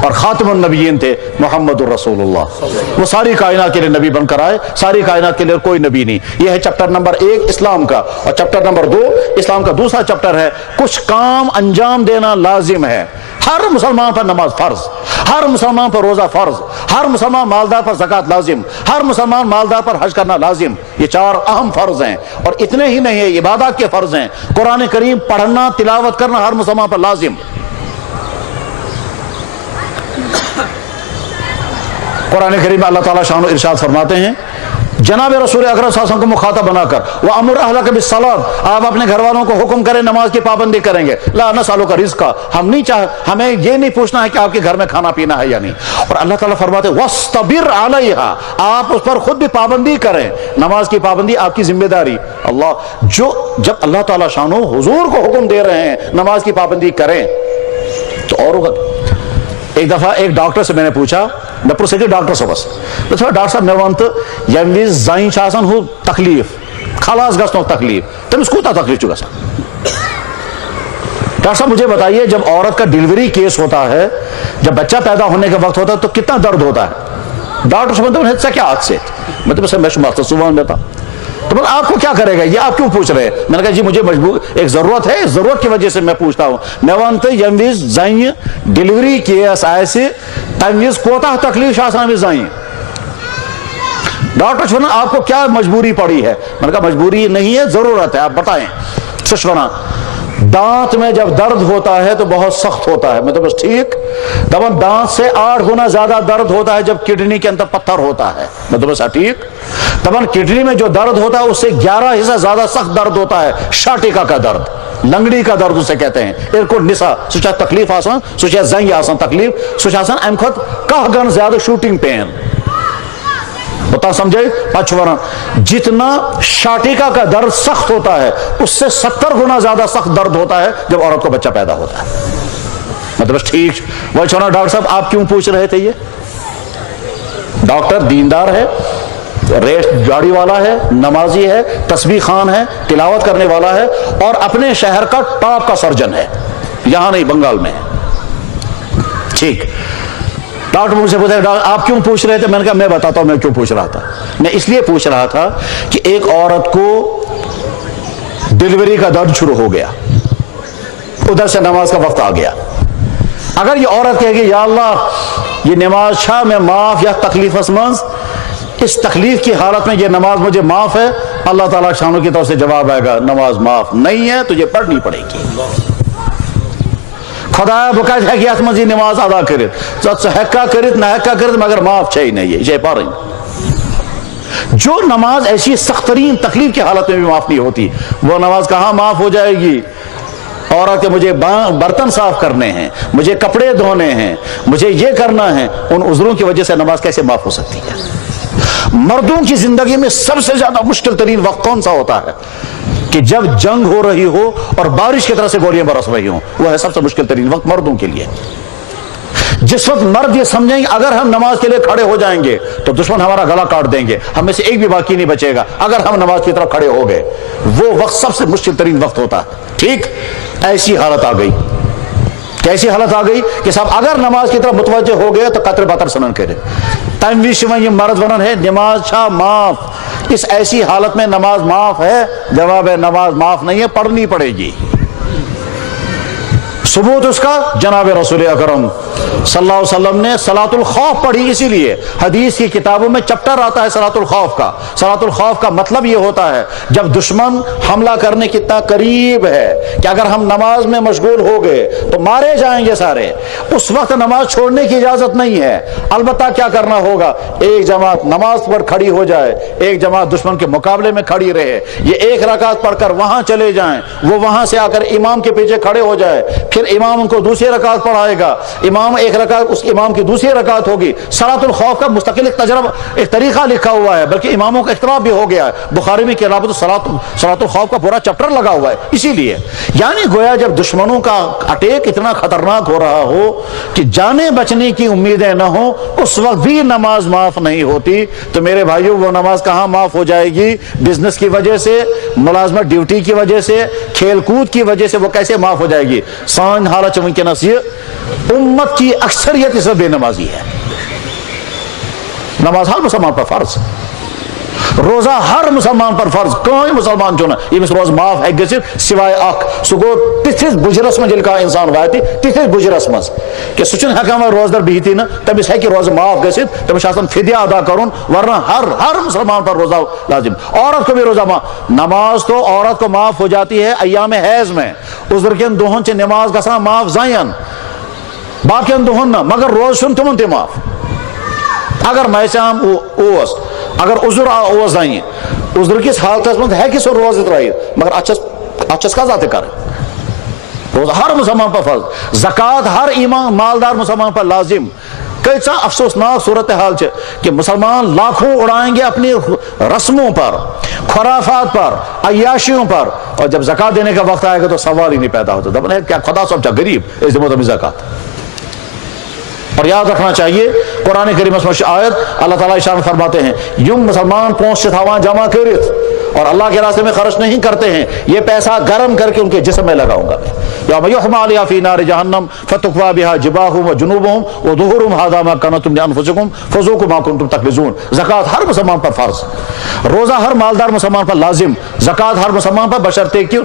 اور خاتم النبیین تھے محمد الرسول اللہ. وہ ساری کائنات کے لیے نبی بن کر آئے, ساری کائنات کے لیے کوئی نبی نہیں. یہ ہے چپٹر نمبر 1 اسلام کا. اور چپٹر نمبر 2 اسلام کا دوسرا چپٹر ہے کچھ کام انجام دینا لازم ہے. ہر مسلمان پر نماز فرض, ہر مسلمان پر روزہ فرض, ہر مسلمان مالدار پر زکوٰۃ لازم, ہر مسلمان مالدار پر حج کرنا لازم. یہ 4 اہم فرض ہیں. اور اتنے ہی نہیں ہیں, عبادات کے فرض ہیں. قرآن کریم پڑھنا, تلاوت کرنا ہر مسلمان پر لازم. قرآن کریم میں اللہ تعالیٰ شان و ارشاد فرماتے ہیں جناب رسول اکرم صلی اللہ علیہ وسلم کو مخاطب بنا کر, وَأَمُرْ أَهْلَكَ بِالصَّلَاةِ, آپ اپنے گھر والوں کو حکم کریں نماز کی پابندی کریں گے. لَا نَسْأَلُكَ رِزْقًا, ہمیں یہ نہیں پوچھنا ہے کہ آپ کے گھر میں کھانا پینا ہے یا نہیں. اور اللہ تعالیٰ فرماتے ہیں وَاسْتَبِرْ عَلَيْهَا, آپ اس پر خود بھی پابندی کریں. نماز کی پابندی آپ کی ذمہ داری. جب اللہ تعالیٰ شانو حضور کو حکم دے رہے ہیں نماز کی پابندی کریں تو اور ہوگا. ایک دفعہ ایک ڈاکٹر سے میں نے پوچھا, میں پروسیجر ڈاکٹر صاحبس ڈاکٹر صاحب میں ونت یم وز زائن آسان ہو تکلیف خلاص گژھنک تکلیف تمس کوتاہ تکلیف گژھان. ڈاکٹر صاحب مجھے بتائیے جب عورت کا ڈیلیوری کیس ہوتا ہے, جب بچہ پیدا ہونے کا وقت ہوتا ہے تو کتنا درد ہوتا ہے. ڈاکٹر صاحب کیا حد سے میں تو صبح دیتا تو آپ کو کیا کرے گا, یہ آپ کیوں پوچھ رہے ہیں؟ میں نے کہا جی مجھے مجبور ایک ضرورت ہے, ضرورت کی وجہ سے میں پوچھتا ہوں. میں ونت یم وز زائن ڈیلیوری کیس آسہ تمہ وز کوتاہ تکلیف آسان وز زائن. ڈاکٹر چھونا آپ کو کیا مجبوری پڑی ہے؟ میں نے کہا مجبوری نہیں ہے، ضرورت ہے، آپ بتائیں۔ سشونا دانت میں جب درد ہوتا ہے تو بہت سخت ہوتا ہے، میں تو بس ٹھیک، دبن دانت سے 8 گنا زیادہ درد ہوتا ہے جب کڈنی کے اندر پتھر ہوتا ہے، میں تو بس ٹھیک، دبن کڈنی میں جو درد ہوتا ہے اس سے 11 حصہ زیادہ سخت درد ہوتا ہے شاٹیکا کا درد، لنگڑی کا درد اسے کہتے ہیں۔ ایک نسا سوچا تکلیف آسان، سوچا زنگ آسان تکلیف، سوچا آسان ام خود کہ گن زیادہ شوٹنگ پین بتا سمجھے۔ پچھورا جتنا شاٹیکا کا درد سخت ہوتا ہے اس سے 70 گنا زیادہ سخت درد ہوتا ہے جب عورت کو بچہ پیدا ہوتا ہے، مطلب ٹھیک۔ وہ چھوڑا ڈاکٹر صاحب آپ کیوں پوچھ رہے تھے؟ یہ ڈاکٹر دیندار ہے، ریس گاڑی والا ہے، نمازی ہے، تسبیح خوان ہے، تلاوت کرنے والا ہے، اور اپنے شہر کا ٹاپ کا سرجن ہے، یہاں نہیں بنگال میں ہے، ٹھیک۔ ڈاکٹر مجھ سے پوچھا آپ کیوں پوچھ رہے تھے؟ میں نے کہا میں بتاتا ہوں میں کیوں پوچھ رہا تھا۔ میں اس لیے پوچھ رہا تھا کہ ایک عورت کو ڈیلیوری کا درد شروع ہو گیا، ادھر سے نماز کا وقت آ گیا، اگر یہ عورت کہے گی یا اللہ یہ نماز چھا میں معاف یا تکلیف اسمنز، اس تکلیف کی حالت میں یہ نماز مجھے معاف ہے، اللہ تعالیٰ شانوں کی طرف سے جواب آئے گا نماز معاف نہیں ہے، تجھے پڑھنی پڑے گی۔ خدا بکایت ہے کہ اتمزی نماز ادا کرت ہیکا کرت نہ ہیکا کرت مگر معاف چھے نہیں ہے، یہ پڑھیں۔ جو نماز ایسی سخت ترین تکلیف کی حالت میں بھی معاف نہیں ہوتی، وہ نماز کہاں معاف ہو جائے گی؟ عورت کہ مجھے برتن صاف کرنے ہیں، مجھے کپڑے دھونے ہیں، مجھے یہ کرنا ہے، ان عذروں کی وجہ سے نماز کیسے معاف ہو سکتی ہے؟ مردوں کی زندگی میں سب سے زیادہ مشکل ترین وقت کون سا ہوتا ہے؟ کہ جب جنگ ہو رہی ہو اور بارش کی طرح سے گولیاں برس رہی ہوں، وہ ہے سب سے مشکل ترین وقت مردوں کے لیے۔ جس وقت مرد یہ سمجھیں گے اگر ہم نماز کے لیے کھڑے ہو جائیں گے تو دشمن ہمارا گلا کاٹ دیں گے، ہم میں سے ایک بھی باقی نہیں بچے گا اگر ہم نماز کی طرف کھڑے ہو گئے، وہ وقت سب سے مشکل ترین وقت ہوتا ہے، ٹھیک۔ ایسی حالت آ گئی، کیسی حالت آ گئی کہ صاحب اگر نماز کی طرف متوجہ ہو گئے تو قطر بطر سنن کرے تنوی شما یہ مرد ونن ہے نماز چھا معاف، اس ایسی حالت میں نماز معاف ہے؟ جواب ہے نماز معاف نہیں ہے، پڑھنی پڑے گی۔ ثبوت اس کا جناب رسول اکرم صلی اللہ علیہ وسلم نے صلاۃ الخوف پڑھی، اسی لیے حدیث کی کتابوں میں چپٹر آتا ہے صلاۃ الخوف کا۔ صلاۃ الخوف کا مطلب یہ ہوتا ہے جب دشمن حملہ کرنے کتنا قریب ہے کہ اگر ہم نماز میں مشغول ہو گئے تو مارے جائیں گے سارے، اس وقت نماز چھوڑنے کی اجازت نہیں ہے، البتہ کیا کرنا ہوگا؟ ایک جماعت نماز پر کھڑی ہو جائے، ایک جماعت دشمن کے مقابلے میں کھڑی رہے، یہ ایک رکعت پڑھ کر وہاں چلے جائیں، وہ وہاں سے آ کر امام کے پیچھے کھڑے ہو جائے، پھر امام ان کو دوسری رکعت پڑھائے گا، امام ایک رکعت، اس امام کی دوسری رکعت ہوگی۔ صلاۃ الخوف کا مستقل ایک تجربہ، ایک طریقہ لکھا ہوا ہے، بلکہ اماموں کا اختلاف بھی ہو گیا ہے، بخاری میں کے علاوہ تو صلاۃ الخوف کا پورا چیپٹر لگا ہوا ہے۔ اسی لیے یعنی گویا جب دشمنوں کا اٹیک اتنا خطرناک ہو رہا ہو کہ جانے بچنے کی امیدیں نہ ہوں، اس وقت بھی نماز معاف نہیں ہوتی، تو میرے بھائیوں وہ نماز کہاں معاف ہو جائے گی؟ بزنس کی وجہ سے، ملازمت ڈیوٹی کی وجہ سے، کھیل کود کی وجہ سے وہ کیسے معاف ہو جائے گی؟ سان حالت ونکس یہ امت کی اکثریت اس میں بے نمازی ہے۔ نماز ہر مسلمان پر فرض، روزہ ہر مسلمان پر فرض، کوئی مسلمان جو نا یہ روز معاف ہے گژھت سوائے اخ سہ گو تتھس بجرس من ییٚلہِ کانٛہہ انسان واتہِ تتھس بجرس مز کہ سہ چھُنہٕ ہٮ۪کان وۄنۍ روزدر بِہتھٕے نہٕ، تٔمِس ہیٚکہِ روزٕ معاف گٔژھِتھ، تٔمِس چھُ آسان فدیہ ادا کرُن، ورنہ ہر مسلمان پر روزہ لازم۔ عورت کو بھی روزہ معاف، نماز تو عورت کو معاف ہو جاتی ہے ایام حیض میں، عذر کٮ۪ن دۄہن چھِ نماز گژھان معاف زین، باقین دۄہن نہ، مگر روز چھُنہٕ تِمن تہِ معاف۔ اگر میسام اوس، اگر عذر اوس زنہِ، عذر کس حالتس منٛز ہیٚکہِ سُہ روزٕ ترٲیِتھ، مگر اتھ چھس قضا تہِ کرٕنۍ۔ روزہ ہر مسلمان پر فرض، زکات ہر ایمان مالدار مسلمان پر لازم۔ کیسا افسوسناک صورتحال ہے کہ مسلمان لاکھوں اڑائیں گے اپنی رسموں پر، خرافات پر، عیاشیوں پر، اور جب زکات دینے کا وقت آئے گا تو سوال ہی نہیں پیدا ہوتا، دپن ہے کیا خدا صاحب چا غریب اس دمو تمہیں زکات۔ اور یاد رکھنا چاہیے قرآن کریم میں آیت اللہ تعالیٰ ارشاد فرماتے ہیں یم مسلمان پونسہ تھاوان جمع کرت اور اللہ کے راستے میں خرچ نہیں کرتے ہیں، یہ پیسہ گرم کر کے ان کے جسم میں لگاؤں گا میں۔ یوم یحمى علیہا فی نار جہنم فتقوی بہا جباہہم وجنوبہم وظہورہم ھذا ما کنزتم لانفسکم فذوقوا ما کنتم تکنزون۔ زکوٰۃ ہر مسلمان پر فرض، روزہ ہر مالدار مسلمان پر لازم، زکوٰۃ ہر مسلمان پر بشرطے کیوں۔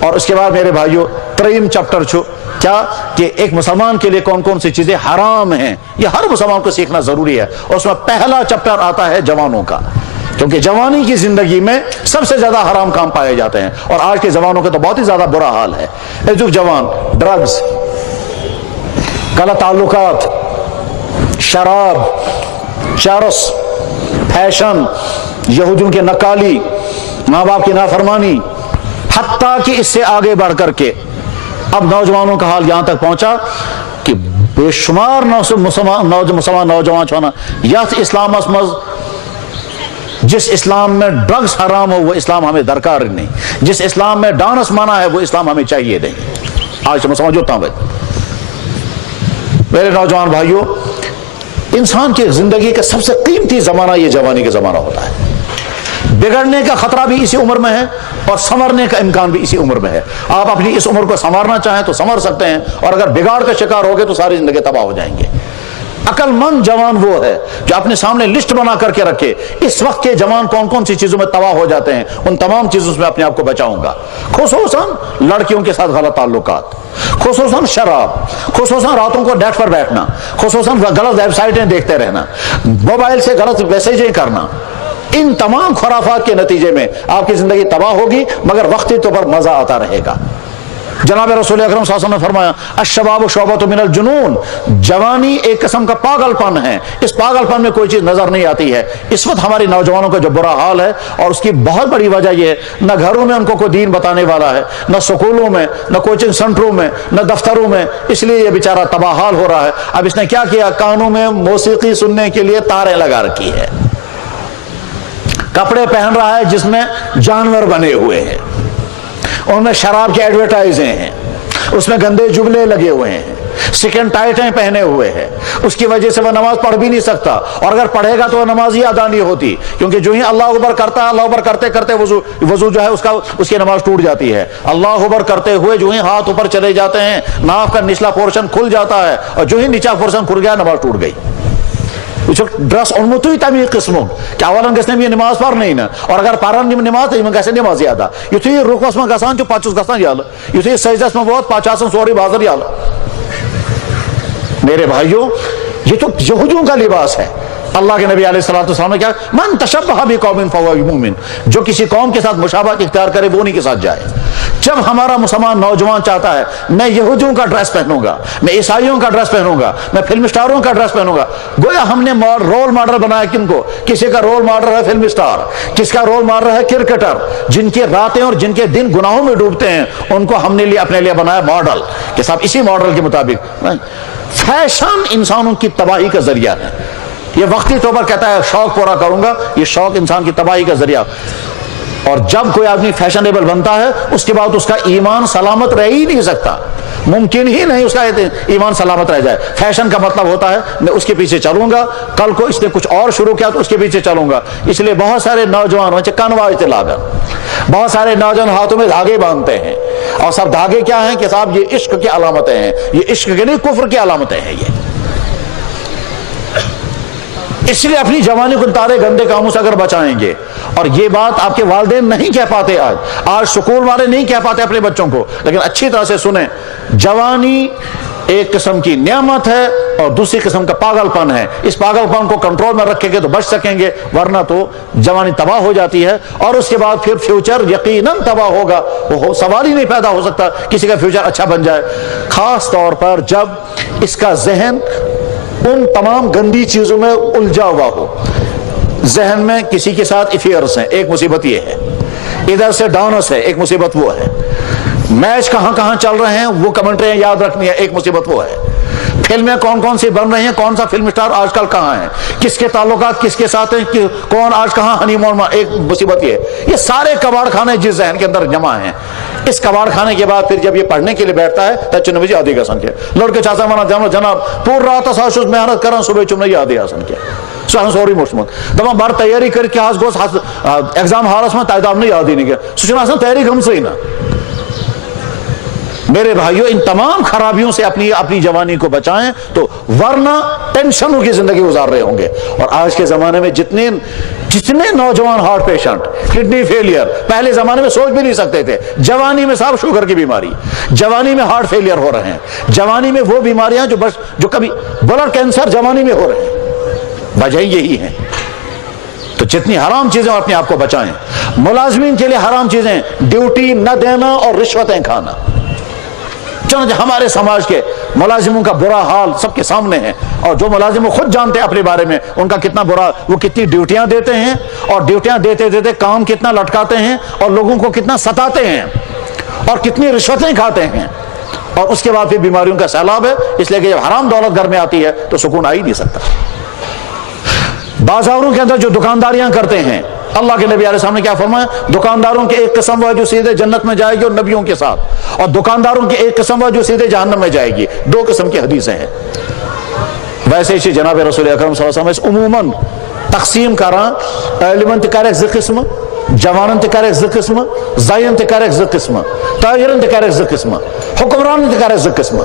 اور اس کے بعد میرے بھائیو تریم چپٹر چھو کیا کہ ایک مسلمان کے لیے کون کون سی چیزیں حرام ہیں، یہ ہر مسلمان کو سیکھنا ضروری ہے۔ اور اس میں پہلا چپٹر آتا ہے جوانوں کا، کیونکہ جوانی کی زندگی میں سب سے زیادہ حرام کام پائے جاتے ہیں، اور آج کے جوانوں کا تو بہت ہی زیادہ برا حال ہے۔ ایک جوان ڈرگز، غلط تعلقات، شراب، چرس، فیشن، یہودیوں کی نکالی، ماں باپ کی نافرمانی، حتیٰ کہ اس سے آگے بڑھ کر کے اب نوجوانوں کا حال یہاں تک پہنچا کہ بے شمار مسلمان نوجوان چھونا یت اسلام مز جس اسلام میں ڈرگز حرام ہو وہ اسلام ہمیں درکار نہیں، جس اسلام میں ڈانس منع ہے وہ اسلام ہمیں چاہیے نہیں۔ آج میں سمجھوتا ہوں بھائی میرے نوجوان بھائیوں، انسان کی زندگی کا سب سے قیمتی زمانہ یہ جوانی کا زمانہ ہوتا ہے۔ بگڑنے کا خطرہ بھی اسی عمر میں ہے اور سنورنے کا امکان بھی اسی عمر میں ہے۔ آپ اپنی اس عمر کو سنوارنا چاہیں تو سنور سکتے ہیں، اور اگر بگاڑ کا شکار ہو گئے تو ساری زندگی تباہ ہو جائیں گے۔ عقل مند جوان وہ ہے جو اپنے سامنے لسٹ بنا کر کے رکھے اس وقت کے جوان کون کون سی چیزوں میں تباہ ہو جاتے ہیں، ان تمام چیزوں سے میں اپنے آپ کو بچاؤں گا، خصوصاً لڑکیوں کے ساتھ غلط تعلقات، خصوصاً شراب، خصوصاً راتوں کو ڈیٹ پر بیٹھنا، خصوصاً غلط ویب سائٹیں دیکھتے رہنا، موبائل سے غلط میسیجیں کرنا۔ ان تمام خرافات کے نتیجے میں آپ کی زندگی تباہ ہوگی، مگر وقتی طور پر مزہ آتا رہے گا۔ جناب رسول اکرم صلی اللہ علیہ وسلم نے فرمایا الشباب شعبۃ من الجنون، جوانی ایک قسم کا پاگل پن ہے، اس پاگل پن میں کوئی چیز نظر نہیں آتی ہے۔ اس وقت ہماری نوجوانوں کا جو برا حال ہے، اور اس کی بہت بڑی وجہ یہ ہے نہ گھروں میں ان کو کوئی دین بتانے والا ہے، نہ سکولوں میں، نہ کوچنگ سینٹروں میں، نہ دفتروں میں، اس لیے یہ بیچارہ تباہ حال ہو رہا ہے۔ اب اس نے کیا کیا، کانوں میں موسیقی سننے کے لیے تاریں لگا رکھی ہے، کپڑے پہن رہا ہے جس میں جانور بنے ہوئے ہیں، ان میں شراب کے ایڈورٹائزیں ہیں، اس میں گندے جملے لگے ہوئے ہیں، سکن ٹائٹیں پہنے ہوئے ہیں۔ اس کی وجہ سے وہ نماز پڑھ بھی نہیں سکتا، اور اگر پڑھے گا تو وہ نماز ہی ادا نہیں ہوتی، کیونکہ جو ہی اللہ اکبر کرتا ہے، اللہ اکبر کرتے کرتے وضو جو ہے اس کی نماز ٹوٹ جاتی ہے۔ اللہ اکبر کرتے ہوئے جو ہی ہاتھ اوپر چلے جاتے ہیں، ناف کا نچلا پورشن کھل جاتا ہے، اور جو ہی نیچا پورشن کھل گیا نماز ٹوٹ گئی۔ ڈرس اونمتوی تمی قسم کہ اولن گھس یہ نماز پر نہیں نا، اور اگر پرن نماز تو گھس نماز ادا، یتھے رکوس میں گژھان پتہ گژھان یل، یتھے سجدس میں ووت پتہ سورے بازر یل۔ میرے بھائیوں، یہ تو یہودیوں کا لباس ہے۔ اللہ کے نبی علیہ الصلوۃ والسلام نے کیا، من تشبہ بقوم فہو مؤمن، جو کسی قوم کے ساتھ مشابہت اختیار کرے وہ انہی کے ساتھ جائے۔ جب ہمارا مسلمان نوجوان چاہتا ہے میں یہودیوں کا ڈریس پہنوں گا، میں عیسائیوں کا ڈریس پہنوں گا، میں فلم اسٹاروں کا ڈریس پہنوں گا، گویا ہم نے رول ماڈل بنایا کن کو، کسی کا رول ماڈل ہے فلم اسٹار، کس کا رول ماڈل ہے کرکٹر، جن کی راتیں اور جن کے دن گناہوں میں ڈوبتے ہیں، ان کو ہم نے اپنے لیے بنایا ماڈل کہ صاحب اسی ماڈل کے مطابق۔ فیشن انسانوں کی تباہی کا ذریعہ ہے، یہ وقتی طور پر کہتا ہے شوق پورا کروں گا، یہ شوق انسان کی تباہی کا ذریعہ۔ اور جب کوئی آدمی فیشنیبل بنتا ہے اس کے بعد اس کا ایمان سلامت رہ ہی نہیں سکتا، ممکن ہی نہیں اس کا ایمان سلامت رہ جائے۔ فیشن کا مطلب ہوتا ہے میں اس کے پیچھے چلوں گا، کل کو اس نے کچھ اور شروع کیا تو اس کے پیچھے چلوں گا۔ اس لیے بہت سارے نوجوان کنواج لاگا، بہت سارے نوجوان ہاتھوں میں دھاگے باندھتے ہیں، اور سب دھاگے کیا ہیں کہ صاحب یہ عشق کی علامتیں ہیں، یہ عشق کے نہیں کفر کی علامتیں ہیں۔ یہ اس لیے اپنی جوانی کو تارے گندے کاموں سے اگر بچائیں گے، اور یہ بات آپ کے والدین نہیں کہہ پاتے، آج سکول والے نہیں کہہ پاتے اپنے بچوں کو، لیکن اچھی طرح سے سنیں، جوانی ایک قسم کی نعمت ہے اور دوسری قسم کا پاگل پن ہے۔ اس پاگل پن کو کنٹرول میں رکھیں گے تو بچ سکیں گے، ورنہ تو جوانی تباہ ہو جاتی ہے، اور اس کے بعد پھر فیوچر یقیناً تباہ ہوگا، وہ سوال ہی نہیں پیدا ہو سکتا کسی کا فیوچر اچھا بن جائے، خاص طور پر جب اس کا ذہن ان تمام گندی چیزوں میں الجھا ہوا ہو۔ ذہن میں کسی کے ساتھ افیئرس ہیں، ایک مصیبت یہ ہے، ادھر سے ڈانس ہے، ایک مصیبت وہ ہے، میچ کہاں کہاں چل رہے ہیں وہ کمنٹریاں یاد رکھنی ہے، ایک مصیبت وہ ہے، فلمیں کون کون سی بن رہی ہیں، کون سا فلم اسٹار آج کل کہاں ہے، کس کے تعلقات کس کے ساتھ ہیں، کون آج کہاں ہنی مون میں، ایک مصیبت یہ سارے کباڑ خانے جس ذہن کے اندر جمع ہیں۔ اس کباڑ خانے کے بعد پھر جب یہ پڑھنے کے لیے بیٹھتا ہے تو چن بجے آدھی کا سن کے لڑکے چاہتا مانا جناب پور رات ساشوس محنت کرن صبح چمنے آدھی آسن کے سوری موٹمت دپان بر تیاری کر کیا گوس ایگزام ہالس میں تہ نہیں یاد ہی سہ تیاری گمسے نا. میرے بھائیوں ان تمام خرابیوں سے اپنی جوانی کو بچائیں تو ورنہ ٹینشنوں کی زندگی گزار رہے ہوں گے. اور آج کے زمانے میں جتنے نوجوان ہارٹ پیشنٹ, کڈنی فیلئر, پہلے زمانے میں سوچ بھی نہیں سکتے تھے, جوانی میں صاحب شوگر کی بیماری, جوانی میں ہارٹ فیلئر ہو رہے ہیں, جوانی میں وہ بیماریاں جو کبھی بلڈ کینسر جوانی میں ہو رہے ہیں, وجہ یہی ہے. تو جتنی حرام چیزیں اپنے آپ کو بچائیں. ملازمین کے لیے حرام چیزیں ڈیوٹی نہ دینا اور رشوتیں کھانا. چنانچہ ہمارے سماج کے ملازموں کا برا حال سب کے سامنے ہے, اور جو ملازم خود جانتے ہیں اپنے بارے میں ان کا کتنا برا, وہ کتنی ڈیوٹیاں دیتے ہیں اور ڈیوٹیاں دیتے دیتے کام کتنا لٹکاتے ہیں اور لوگوں کو کتنا ستاتے ہیں اور کتنی رشوتیں کھاتے ہیں, اور اس کے بعد پھر بیماریوں کا سیلاب ہے. اس لیے کہ جب حرام دولت گھر میں آتی ہے تو سکون آ ہی نہیں سکتا. بازاروں کے اندر جو دکانداریاں کرتے ہیں, اللہ کے نبی علیہ السلام نے کیا فرمایا, دکانداروں کی ایک قسم وہ جو سیدھے جنت میں جائے گی اور نبیوں کے ساتھ, اور دکانداروں کی ایک قسم وہ جو سیدھے جہنم میں جائے گی. دو قسم کی حدیثیں ہیں. ویسے اسی جناب رسول اکرم صلی اللہ علیہ وسلم عموماً تقسیم کران, علمن تہ کرک زٕ قسم, جوانن تہ کرک زٕ قسم, زین تہ کرک زٕ قسم, تاجرن تہ کرک زٕ قسم, حکمرانن تہ کرک زٕ قسم.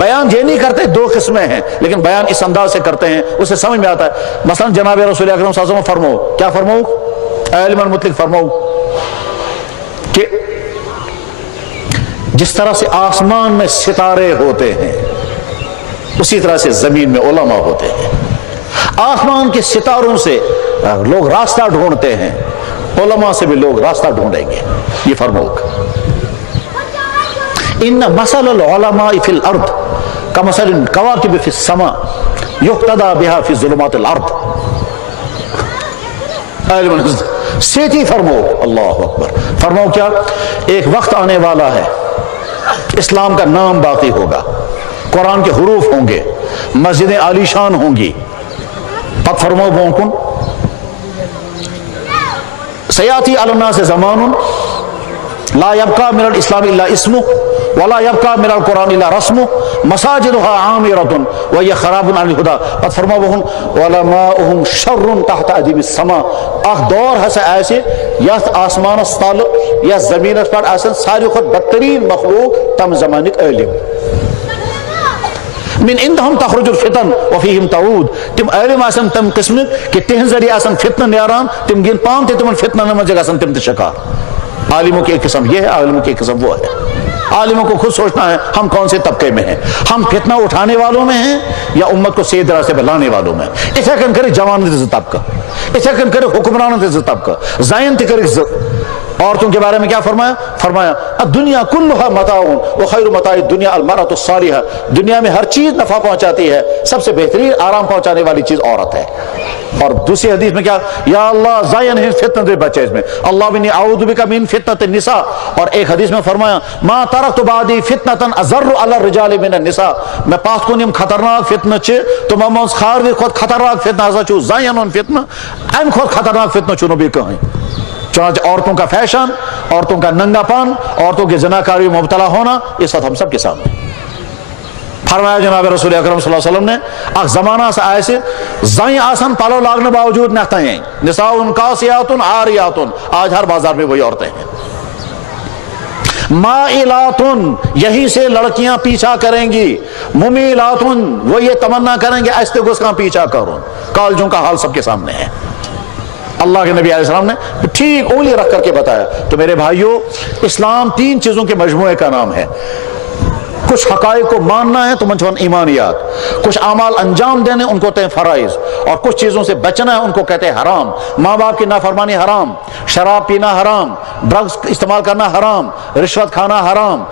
بیان یہ نہیں کرتے دو قسمیں ہیں, لیکن بیان اس انداز سے کرتے ہیں اسے سمجھ میں آتا ہے. مثلا جناب رسول اکرم صلی اللہ علیہ وسلم فرماؤ, کیا فرماؤ, علم المطلق فرماؤ کہ جس طرح سے آسمان میں ستارے ہوتے ہیں اسی طرح سے زمین میں علماء ہوتے ہیں. آسمان کے ستاروں سے لوگ راستہ ڈھونڈتے ہیں, علماء سے بھی لوگ راستہ ڈھونڈیں گے. یہ فرماؤ ان مثل العلماء فی الارض کمثل الکواکب فی السماء یقتدی بها فی ظلمات الارض. سیتی فرماؤ, اللہ اکبر, فرماؤ کیا, ایک وقت آنے والا ہے اسلام کا نام باقی ہوگا, قرآن کے حروف ہوں گے, مسجدیں عالیشان ہوں گی. پت فرماؤ بونکن سیاتی علی الناس زمان لا يبقى من الاسلام الا اسمه ولا يبقى من القرآن الا رسمه مساجدها عامرة وهي خراب عن الهدى. پت فرماؤ علماؤهم شر تحت ادیم السماء. اخ دور ہسا ایسے یت آسمان تل یا زمین پر آسن ساری خود بدترین مخلوق تم زمانک علم. من عندهم تخرج الفتن وفيهم تعود. تم علم آسن تم قسم کہ تہن ذریعہ آسن فتنہ نیران, تم گن پان تے تم فتنہ نہ جگہ آسن تم تے شکار. عالموں کی ایک قسم یہ ہے, عالموں کی ایک قسم وہ ہے. عالموں کو خود سوچنا ہے ہم کون سے طبقے میں ہیں, ہم فتنہ اٹھانے والوں میں ہیں یا امت کو سیدھ راستے پہ لانے والوں میں. اسے کن کرے جوان تے طبقہ, اسے کن کرے حکمران تے طبقہ, زائن تے کرے. عورتوں کے بارے میں کیا فرمایا, فرمایا الدنیا کلھا متاع وخیر متاع الدنیا المرأۃ الصالحہ. دنیا میں ہر چیز نفع پہنچاتی ہے, سب سے بہترین آرام پہنچانے والی چیز عورت ہے. اور دوسری حدیث میں کیا, یا اللہ زین فتنہ دے بچے اس میں, اللہ انی اعوذ بک من فتنۃ النساء. اور ایک حدیث میں فرمایا ما ترکت بعدی فتنۃ اضر علی الرجال من النساء. میں پاس کو نیم خطرناک فتنہ چھ تو مموز خار بھی خود خطرناک فتنہ ہسا چو زین فتنہ ام خود خطرناک فتنہ چونو بھی کہیں. چنانچہ عورتوں کا فیشن, عورتوں کا ننگا پن, عورتوں کے زناکاری میں مبتلا ہونا, اس وقت ہم سب کے سامنے. فرمایا جناب رسول اکرم صلی اللہ علیہ وسلم نے اک زمانہ سے آئے سے زائیں آسن پالو لاگنے باوجود نہتا ہیں, نساء کاسیات عاریات. آج ہر بازار میں وہی عورتیں ہیں. مائلات, یہیں سے لڑکیاں پیچھا کریں گی. ممیلات, وہ یہ تمنا کریں گے ایستے گس کا پیچھا کروں. کالجوں کا حال سب کے سامنے ہے. اللہ کے نبی علیہ السلام نے ٹھیک انگلی رکھ کر کے بتایا. تو میرے بھائیوں, اسلام تین چیزوں کے مجموعے کا نام ہے. کچھ حقائق کو ماننا ہے تو منچون ایمانیات, کچھ اعمال انجام دینے ان کو کہتے ہیں فرائض, اور کچھ چیزوں سے بچنا ہے ان کو کہتے ہیں حرام. ماں باپ کی نافرمانی حرام, شراب پینا حرام, ڈرگز استعمال کرنا حرام, رشوت کھانا حرام,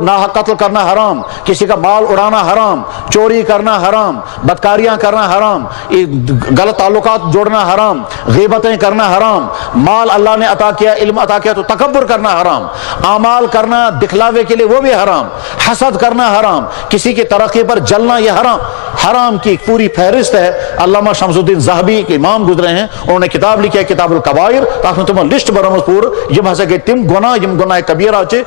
ناحق قتل کرنا حرام, کسی کا مال اڑانا حرام, چوری کرنا حرام, بدکاریاں کرنا حرام, غلط تعلقات جوڑنا حرام, غیبتیں کرنا حرام, مال اللہ نے عطا کیا, علم عطا کیا تو تکبر کرنا حرام, اعمال کرنا دکھلاوے کے لیے وہ بھی حرام, حسد کرنا حرام, کسی کی ترقی پر جلنا یہ حرام. حرام کی پوری فہرست ہے. علامہ شمس الدین ذہبی کے امام گزرے ہیں, انہوں نے کتاب لکھی ہے کتاب الکبائر, تاکہ تم لسٹ برمز پور یم ہسا کہ تم گناہ یم گناہ کبیرہ چے